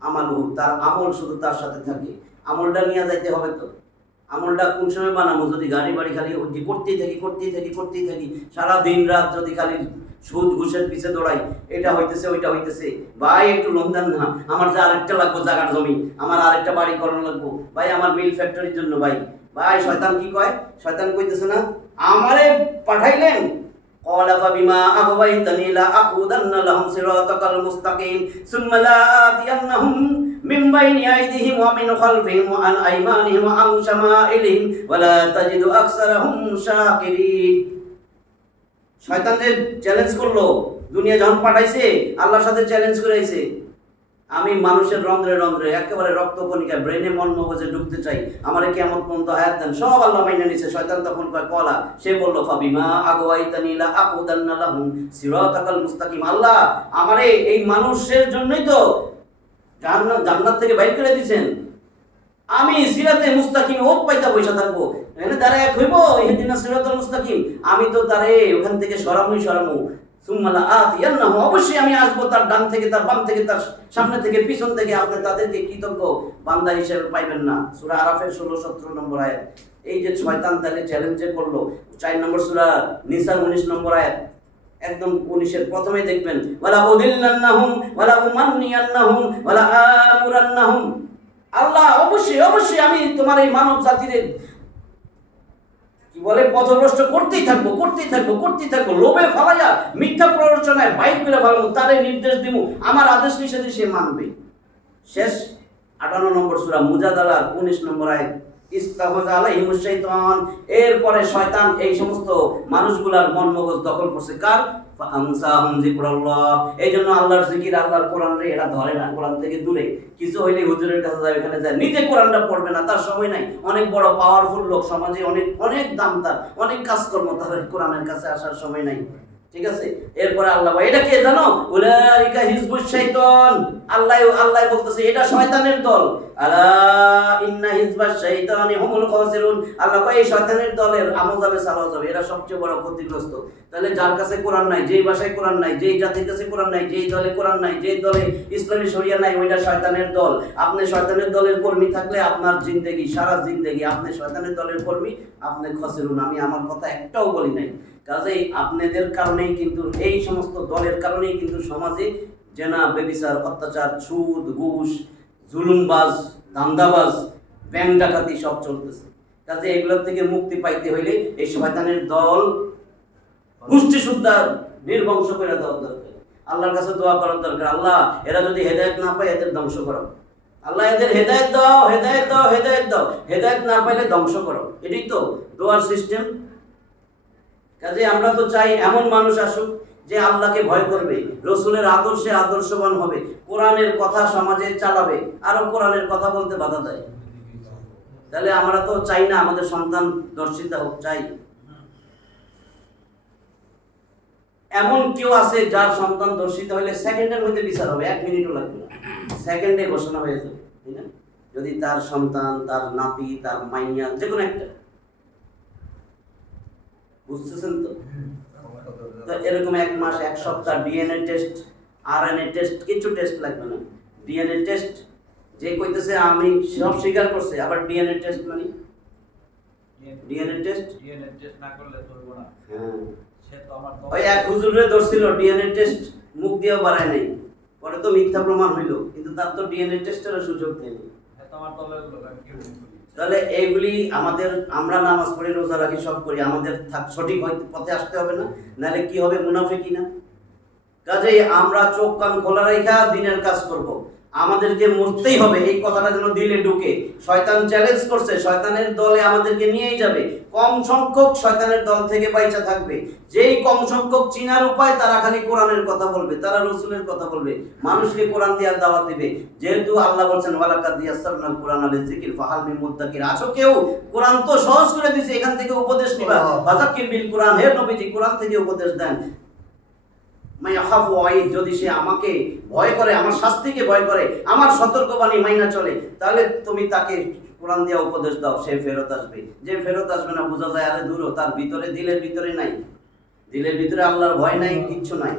আমালুহু, তার আমল শুধু তার সাথে থাকে। আমলটা নিয়ে যাইতে হবে তো। আমলটা কোন সময় বানাবো? যদি গাড়ি বাড়ি খালি করতেই থাকি সারা দিন রাত, যদি খালি সুদ ঘুষের পিছে দৌড়াই, এটা হইতেছে ওইটা হইতেছে, ভাই একটু লোন দেন না, আমার যে আরেকটা লাগবো জায়গার জমি, আমার আরেকটা বাড়ি করানো লাগবো, ভাই আমার মিল ফ্যাক্টরির জন্য, ভাই শয়তান কি কয়? শয়তান কইতেছে না, আমারে পাঠাইলেন ক্বালা ফাবিমা আগওয়াইতানি লা আকুদান্না লাহুম সিরাতাকাল মুস্তাকিম সুম্মা লা আতিয়ান্নাহুম মিন বাইনি আইদিহিম ওয়া মিন খালফিহিম ওয়া আন আইমানিহিম ওয়া আন শামাইলিহিম ওয়া লা তাজিদু আকসারাহুম শাকিরিন। শয়তানকে চ্যালেঞ্জ করলো, দুনিয়া যখন পাঠাইছে আল্লাহর সাথে চ্যালেঞ্জ করাইছে, আমি মানুষের রন্ধ্রে রন্ধ্রে একেবারে রক্তকণিকা ব্রেনে মন মগজে ঢুকতে চাই, আমারে কিয়ামত পর্যন্ত হায়াত দেন, সব আল্লাহ মাইনা নিছে। শয়তান তখন কয় কলা, সে বলল ফাবিমা আগওয়াইতানি লা আকুদান্না লাহুম সিরাতাকাল মুস্তাকিম, আল্লাহ আমারে এই মানুষের জন্যই তো জান্নাত থেকে বাইর করে দিয়েছেন, আমি সিরাতে মুস্তাকিম ওত পাইতা বইসা থাকবো, এখানে দাঁড়ায় হইব ইহদিনাস সিরাতাল মুস্তাকিম, আমি তো তারে ওখান থেকে সরামু সুম্মা লা আতিয়ান্নাহু, অবশ্যই আমি আসবো তার ডান থেকে, তার বাম থেকে, তার সামনে থেকে, পিছন থেকে। আপনি তাদেরকে কৃতজ্ঞ বান্দা হিসেবে পাইবেন না। সূরা আরাফের 16-17 নম্বর আয়াত। এই যে শয়তান তাকে চ্যালেঞ্জে করলো, 4 নম্বর সূরা নিসার 19 নম্বর আয়াত, একদম 19-এর প্রথমেই দেখবেন, ওয়ালা উদিল্লান্নাহুম ওয়ালা উমান্নিয়ান্নাহুম ওয়ালা আমুরান্নাহুম, আল্লাহ অবশ্যই আমি তোমার এই মানব জাতির কি বলে পথভ্রষ্ট করতেই থাকবো, লোভে ফালাইয়া মিথ্যা প্ররোচনায় বাইর করে ফেলবো, তারে নির্দেশ দিব, আমার আদেশ নিষেধে সে মানবে। শেষ 58 নম্বর সূরা মুজাদালার 19 নম্বর আয়াত, ইস্তাহজা আলাইহিমুশ শাইতান, এরপরে শয়তান এই সমস্ত মানুষগুলার মন মগজ দখল করছে। কার? ফাআনসাহুম যিকরাল্লাহ, এইজন্য আল্লাহর জিকির, আল্লাহর কোরআন রে এরা ধরে না, কোরআন থেকে দূরে। কিছু হইলে হুজুরের কাছে যায়, ওখানে যায়, নিজে কোরআনটা পড়বে না, তার সময় নাই। অনেক বড় পাওয়ারফুল লোক সমাজে, অনেক দাম তার, অনেক কাজকর্ম, তার কোরআনের কাছে আসার সময় নাই। ঠিক আছে? এরপরে আল্লাহ, এটা কে জানো? উলাইকা হিজবুশ শাইতান, আল্লাহ বলতেছে এটা শয়তানের দল। আলা ইন্না হিজবাশ শাইতানি হুমুল খাসিরুন, আল্লাহ কয় এই শয়তানের দলের আমল যাবে, চালাও যাবে, এরা সবচেয়ে বড় ক্ষতিগ্রস্ত। তাহলে যার কাছে কোরআন নাই, যেই ভাষায় কোরআন নাই, যেই জাতির কাছে কোরআন নাই, যেই দলে কোরআন নাই, যেই দলে ইসলামী শরিয়া নাই, ওইটা শয়তানের দল। আপনি শয়তানের দলের কর্মী থাকলে আপনার জিন্দেগি, সারা জিন্দেগি আপনি শয়তানের দলের কর্মী, আপনি খাসিরুন। আমি আমার কথা একটাও বলি নাই। কাজেই আপনাদের কারণেই কিন্তু, এই সমস্ত দলের কারণেই কিন্তু সমাজে জেনা, ব্যভিচার, অত্যাচার, সুদ, ঘুষ, জুলুমবাজ, ধান্দাবাজ, ব্যাংক ডাকাতি সব চলতেছে। কাজে এগুলোর থেকে মুক্তি পাইতে হইলে এই শয়তানের দল গোষ্ঠী সুদ্ধা নির্বংশ করে দেওয়ার দরকার। আল্লাহর কাছে দোয়া করার দরকার, আল্লাহ এরা যদি হেদায়েত না পায় এদের ধ্বংস করো, আল্লাহ এদের হেদায়েত দাও, হেদায়েত না পাইলে ধ্বংস করো। এটাই তো দোয়ার সিস্টেম। কাজে আমরা তো চাই এমন মানুষ আসুক যে আল্লাহকে ভয় করবে, রসুলের আদর্শে আদর্শবান হবে, কোরআনের কথা সমাজে চালাবে, আরো কোরআনের কথা বলতে বাধা দেয়। তাহলে আমরা তো চাই না আমাদের সন্তান দর্শিতা হোক, চাই। এমন কেউ আছে যার সন্তান দর্শিত হইলে সেকেন্ডের মধ্যে বিচার হবে, 1 মিনিটও লাগবে না, সেকেন্ডে ঘোষণা হয়ে যাবে, তাই না? যদি তার সন্তান, তার নাতি, তার মাইয়া, যে কোনো একটা, বুঝতেছেন তো? তো এরকম 1 মাস 1 সপ্তাহ ডিএনএ টেস্ট, আরএনএ টেস্ট, কিছু টেস্ট লাগবে না। ডিএনএ টেস্ট যে কইতেছে আমি সব স্বীকার করছে, আবার ডিএনএ টেস্ট মানে ডিএনএ টেস্ট না করলে তো হইব না। হ্যাঁ, সে তো আমার ওই এক হুজুরে ধরছিল ডিএনএ টেস্ট, মুখ দিয়েও বাড়ায় নাই, পরে তো মিথ্যা প্রমাণ হইল, কিন্তু তার তো ডিএনএ টেস্টের সুযোগ দেয়নি। তো আমার দলের লোক আমি কি বলি? তাহলে এইগুলি আমাদের, আমরা নামাজ পড়ি, রোজা রাখি, সব করি, আমাদের সঠিক পথে আসতে হবে না, নাহলে কি হবে? মুনাফিকি না? কাজেই আমরা চোখ কান খোলা রেখা দিনের কাজ করব। আমাদেরকে মরতেই হবে, এই কথাটা যেন দিলে ঢুকে। শয়তান চ্যালেঞ্জ করছে, শয়তানের দলে আমাদেরকে নিয়েই যাবে। কম সংখ্যক শয়তানের দল থেকে বাইচা থাকবে। যেই কম সংখ্যক চিনার উপায়, তারা খালি কোরআনের কথা বলবে, তারা রসুলের কথা বলবে, মানুষকে কোরআন দিয়ে দাওয়াত দিবে। যেহেতু আল্লাহ বলছেন ওয়ালাকাদ ইয়াসসারনাল কুরআনা লিযিকরি ফাহাল মিন মুদ্দাকির, আছো কেউ? কোরআন তো সহজ করে দিয়েছে, এখান থেকে উপদেশ নিবা। ফাযাক্কির বিল কুরআন, হে নবীজি কোরআন থেকে উপদেশ দেন। যদি সে আমাকে ভয় করে, আমার শাস্তিকে ভয় করে, আমার সতর্কবাণী মাইনা চলে, তাহলে তুমি তাকে কোরআন দিয়ে উপদেশ দাও, সে ফেরত আসবে। যে ফেরত আসবে না, বোঝা যায় আরে দূর, তার ভিতরে, দিলের ভিতরে নাই, দিলের ভিতরে আল্লাহর ভয় নাই, কিচ্ছু নাই।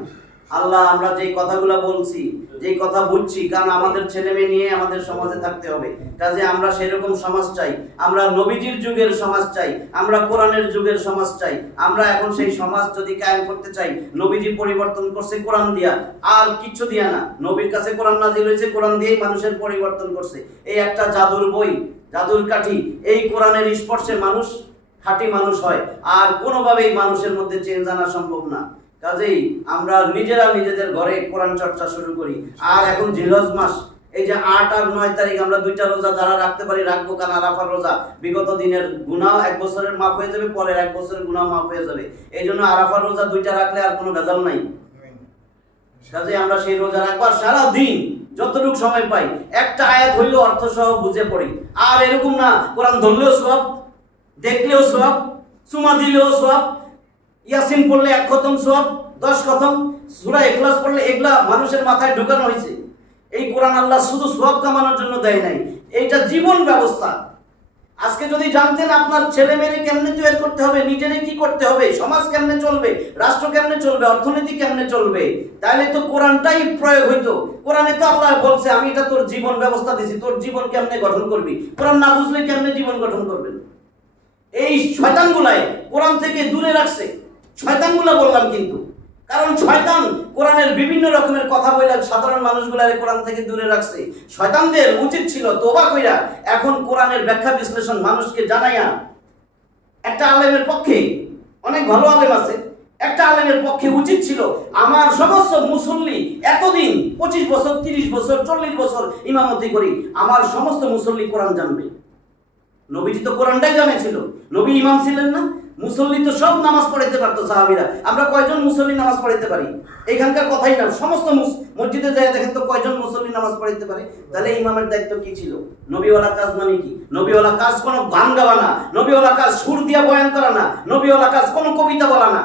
আল্লাহ, আমরা যেই কথাগুলো বলছি, যেই কথা বুঝছি, কারণ আমাদের ছেলে মেয়ে নিয়ে আমাদের সমাজে থাকতে হবে, কাজে আমরা সেরকম সমাজ চাই, আমরা নবীজির যুগের সমাজ চাই, আমরা কোরআনের যুগের সমাজ চাই। আমরা এখন সেই সমাজ যদি কায়েম করতে চাই, নবীজি পরিবর্তন করছে কোরআন দিয়া, আর কিচ্ছু দিয়া না। নবীর কাছে কোরআন নাজিল হয়েছে, কোরআন দিয়েই মানুষের পরিবর্তন করছে। এই একটা জাদুর বই, জাদুর কাঠি, এই কোরআনের স্পর্শে মানুষ খাঁটি মানুষ হয়, আর কোনোভাবেই মানুষের মধ্যে চেঞ্জ আনা সম্ভব না। কাজেই আমরা নিজেরা নিজেদের ঘরে কোরআন চর্চা শুরু করি। আর এখন জিলহজ মাস, এই যে 8 আর 9 তারিখ আমরা 2টা রোজা যারা রাখতে পারি রাখবো, কারণ আরাফার রোজা, বিগত দিনের গুনাহ 1 বছরের মাফ হয়ে যাবে, পরের 1 বছরের গুনাহ মাফ হয়ে যাবে। এই জন্য আরাফার রোজা 2টা রাখলে আর কোনো ভেজাল নাই। কাজে আমরা সেই রোজা রাখবার সারা দিন যতটুকু সময় পাই, একটা আয়াত হইলেও অর্থ সহ বুঝে পড়ি। আর এরকম না কোরআন ধরলেও সওয়াব, দেখলেও সওয়াব, চুমা দিলেও সওয়াব, ইয়াসিন পড়লে 1 খতম সওয়াব, 10 খতম, সূরা ইখলাস পড়লে, এগুলা মানুষের মাথায় ঢুকানো হয়েছে। এই কোরআন আল্লাহ শুধু সওয়াব কামানোর জন্য দেয় নাই, এইটা জীবন ব্যবস্থা। আজকে যদি জানতেন আপনার ছেলে মেয়ে কেমনে তৈরি করতে হবে, নিজেরে কি করতে হবে, সমাজ কেমনে চলবে, রাষ্ট্র কেমনে চলবে, অর্থনীতি কেমনে চলবে, তাহলে তো কোরআনটাই প্রয়োগ হইতো। কোরআনে তো আল্লাহ বলছে আমি এটা তোর জীবন ব্যবস্থা দিছি, তোর জীবন কেমনে গঠন করবি। কোরআন না বুঝলে কেমনে জীবন গঠন করবেন? এই শয়তানগুলাই কোরআন থেকে দূরে রাখছে। শয়তানগুলা বললাম কিন্তু, কারণ শয়তান কোরআনের বিভিন্ন রকমের কথা বলে সাধারণ মানুষগুলারে কোরআন থেকে দূরে রাখছে। শয়তানদের উচিত ছিল তওবা কইরা এখন কোরআনের ব্যাখ্যা বিশ্লেষণ মানুষকে জানাইয়া, একটা আলেমের পক্ষে, অনেক ভালো আলেম আছে, একটা আলেমের পক্ষে উচিত ছিল আমার সমস্ত মুসল্লি, এতদিন 25 বছর 30 বছর 40 বছর ইমামতি করি, আমার সমস্ত মুসল্লি কোরআন জানবে। নবীজি তো কোরআনটাই জানেছিল, নবী ইমাম ছিলেন না, মুসল্লি তো সব নামাজ পড়াইতে পারতো সাহাবীরা। আমরা কয়জন মুসল্লি নামাজ পড়াইতে পারি? এখানকার কথাই না, সমস্ত মসজিদে যায় দেখেন তো কয়জন মুসল্লি নামাজ পড়াইতে পারে। তাহলে ইমামের দায়িত্ব কি ছিল? নবীওয়ালা কাজ মানে কি? নবীওয়ালা কাজ কোনো গান গাওয়া না, নবীওয়ালা কাজ সুর দিয়া বয়ান করা না, নবীওয়ালা কাজ কোনো কবিতা বলা না।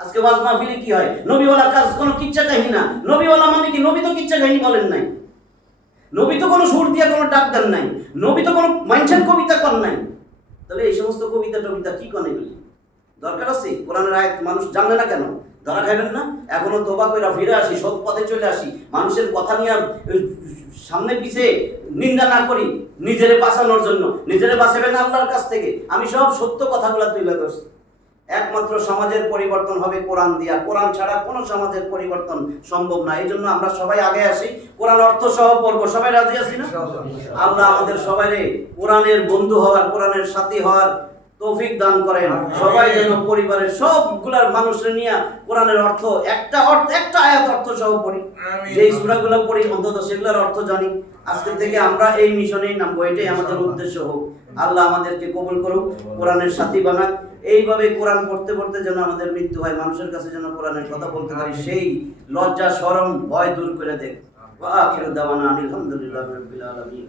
আজকে ওয়াজ মাহফিলে কি হয়? নবীওয়ালা কাজ কোনো কিচ্ছা কাহিনী না। নবীওয়ালা মানে কি? নবী তো কিচ্ছা কাহিনী বলেন নাই, নবী তো কোনো সুর দিয়া কোনো ডাক দেন নাই, নবী তো কোনো মাইনছেন কবিতা কর নাই। তাহলে এই সমস্ত কবিতা টবিতা কি কন? এগুলি দরকার আছে? কোরআনের আয়াত মানুষ জানলে না কেন? ধরা খাইবেন না? এখনো তওবা কইরা ফিরে আসি, সৎ পথে চলে আসি, মানুষের কথা নিয়ে সামনে পিছে নিন্দা না করি, নিজেরে বাঁচানোর জন্য। নিজেরে বাঁচাবেন আল্লাহর কাছ থেকে। আমি সব সত্য কথাগুলো তুলে ধরছি। একমাত্র সমাজের পরিবর্তন হবে কোরআন দিয়া, কোরআন ছাড়া কোনো সমাজের পরিবর্তন সম্ভব না। এই জন্য আমরা সবাই আগে আসি, কোরআন অর্থ সহ পড়বো। সবাই রাজি আছি না? আল্লাহ আমাদের সবাইরে কোরআনের বন্ধু হওয়ার, কোরআনের সাথী হওয়ার তৌফিক দান করেন। সবাই যেন পরিবারের সবগুলার মানুষের নিয়ে কোরআনের অর্থ, একটা আয়াত অর্থ সহ পড়ি। যেই সূরাগুলো পড়ি অন্তত সেগুলোর অর্থ জানি। আজকে থেকে আমরা এই মিশনেই নামবো, এটাই আমাদের উদ্দেশ্য হোক। আল্লাহ আমাদেরকে কবুল করুক, কোরআনের সাথী বানাক। এইভাবে কোরআন পড়তে পড়তে যেন আমাদের মৃত্যু হয়, মানুষের কাছে যেন কোরআনের কথা বলতে পারি, সেই লজ্জা শরম ভয় দূর করে দেখ। ওয়া আখিরু দাওয়ানা আলহামদুলিল্লাহি রাব্বিল আলামিন।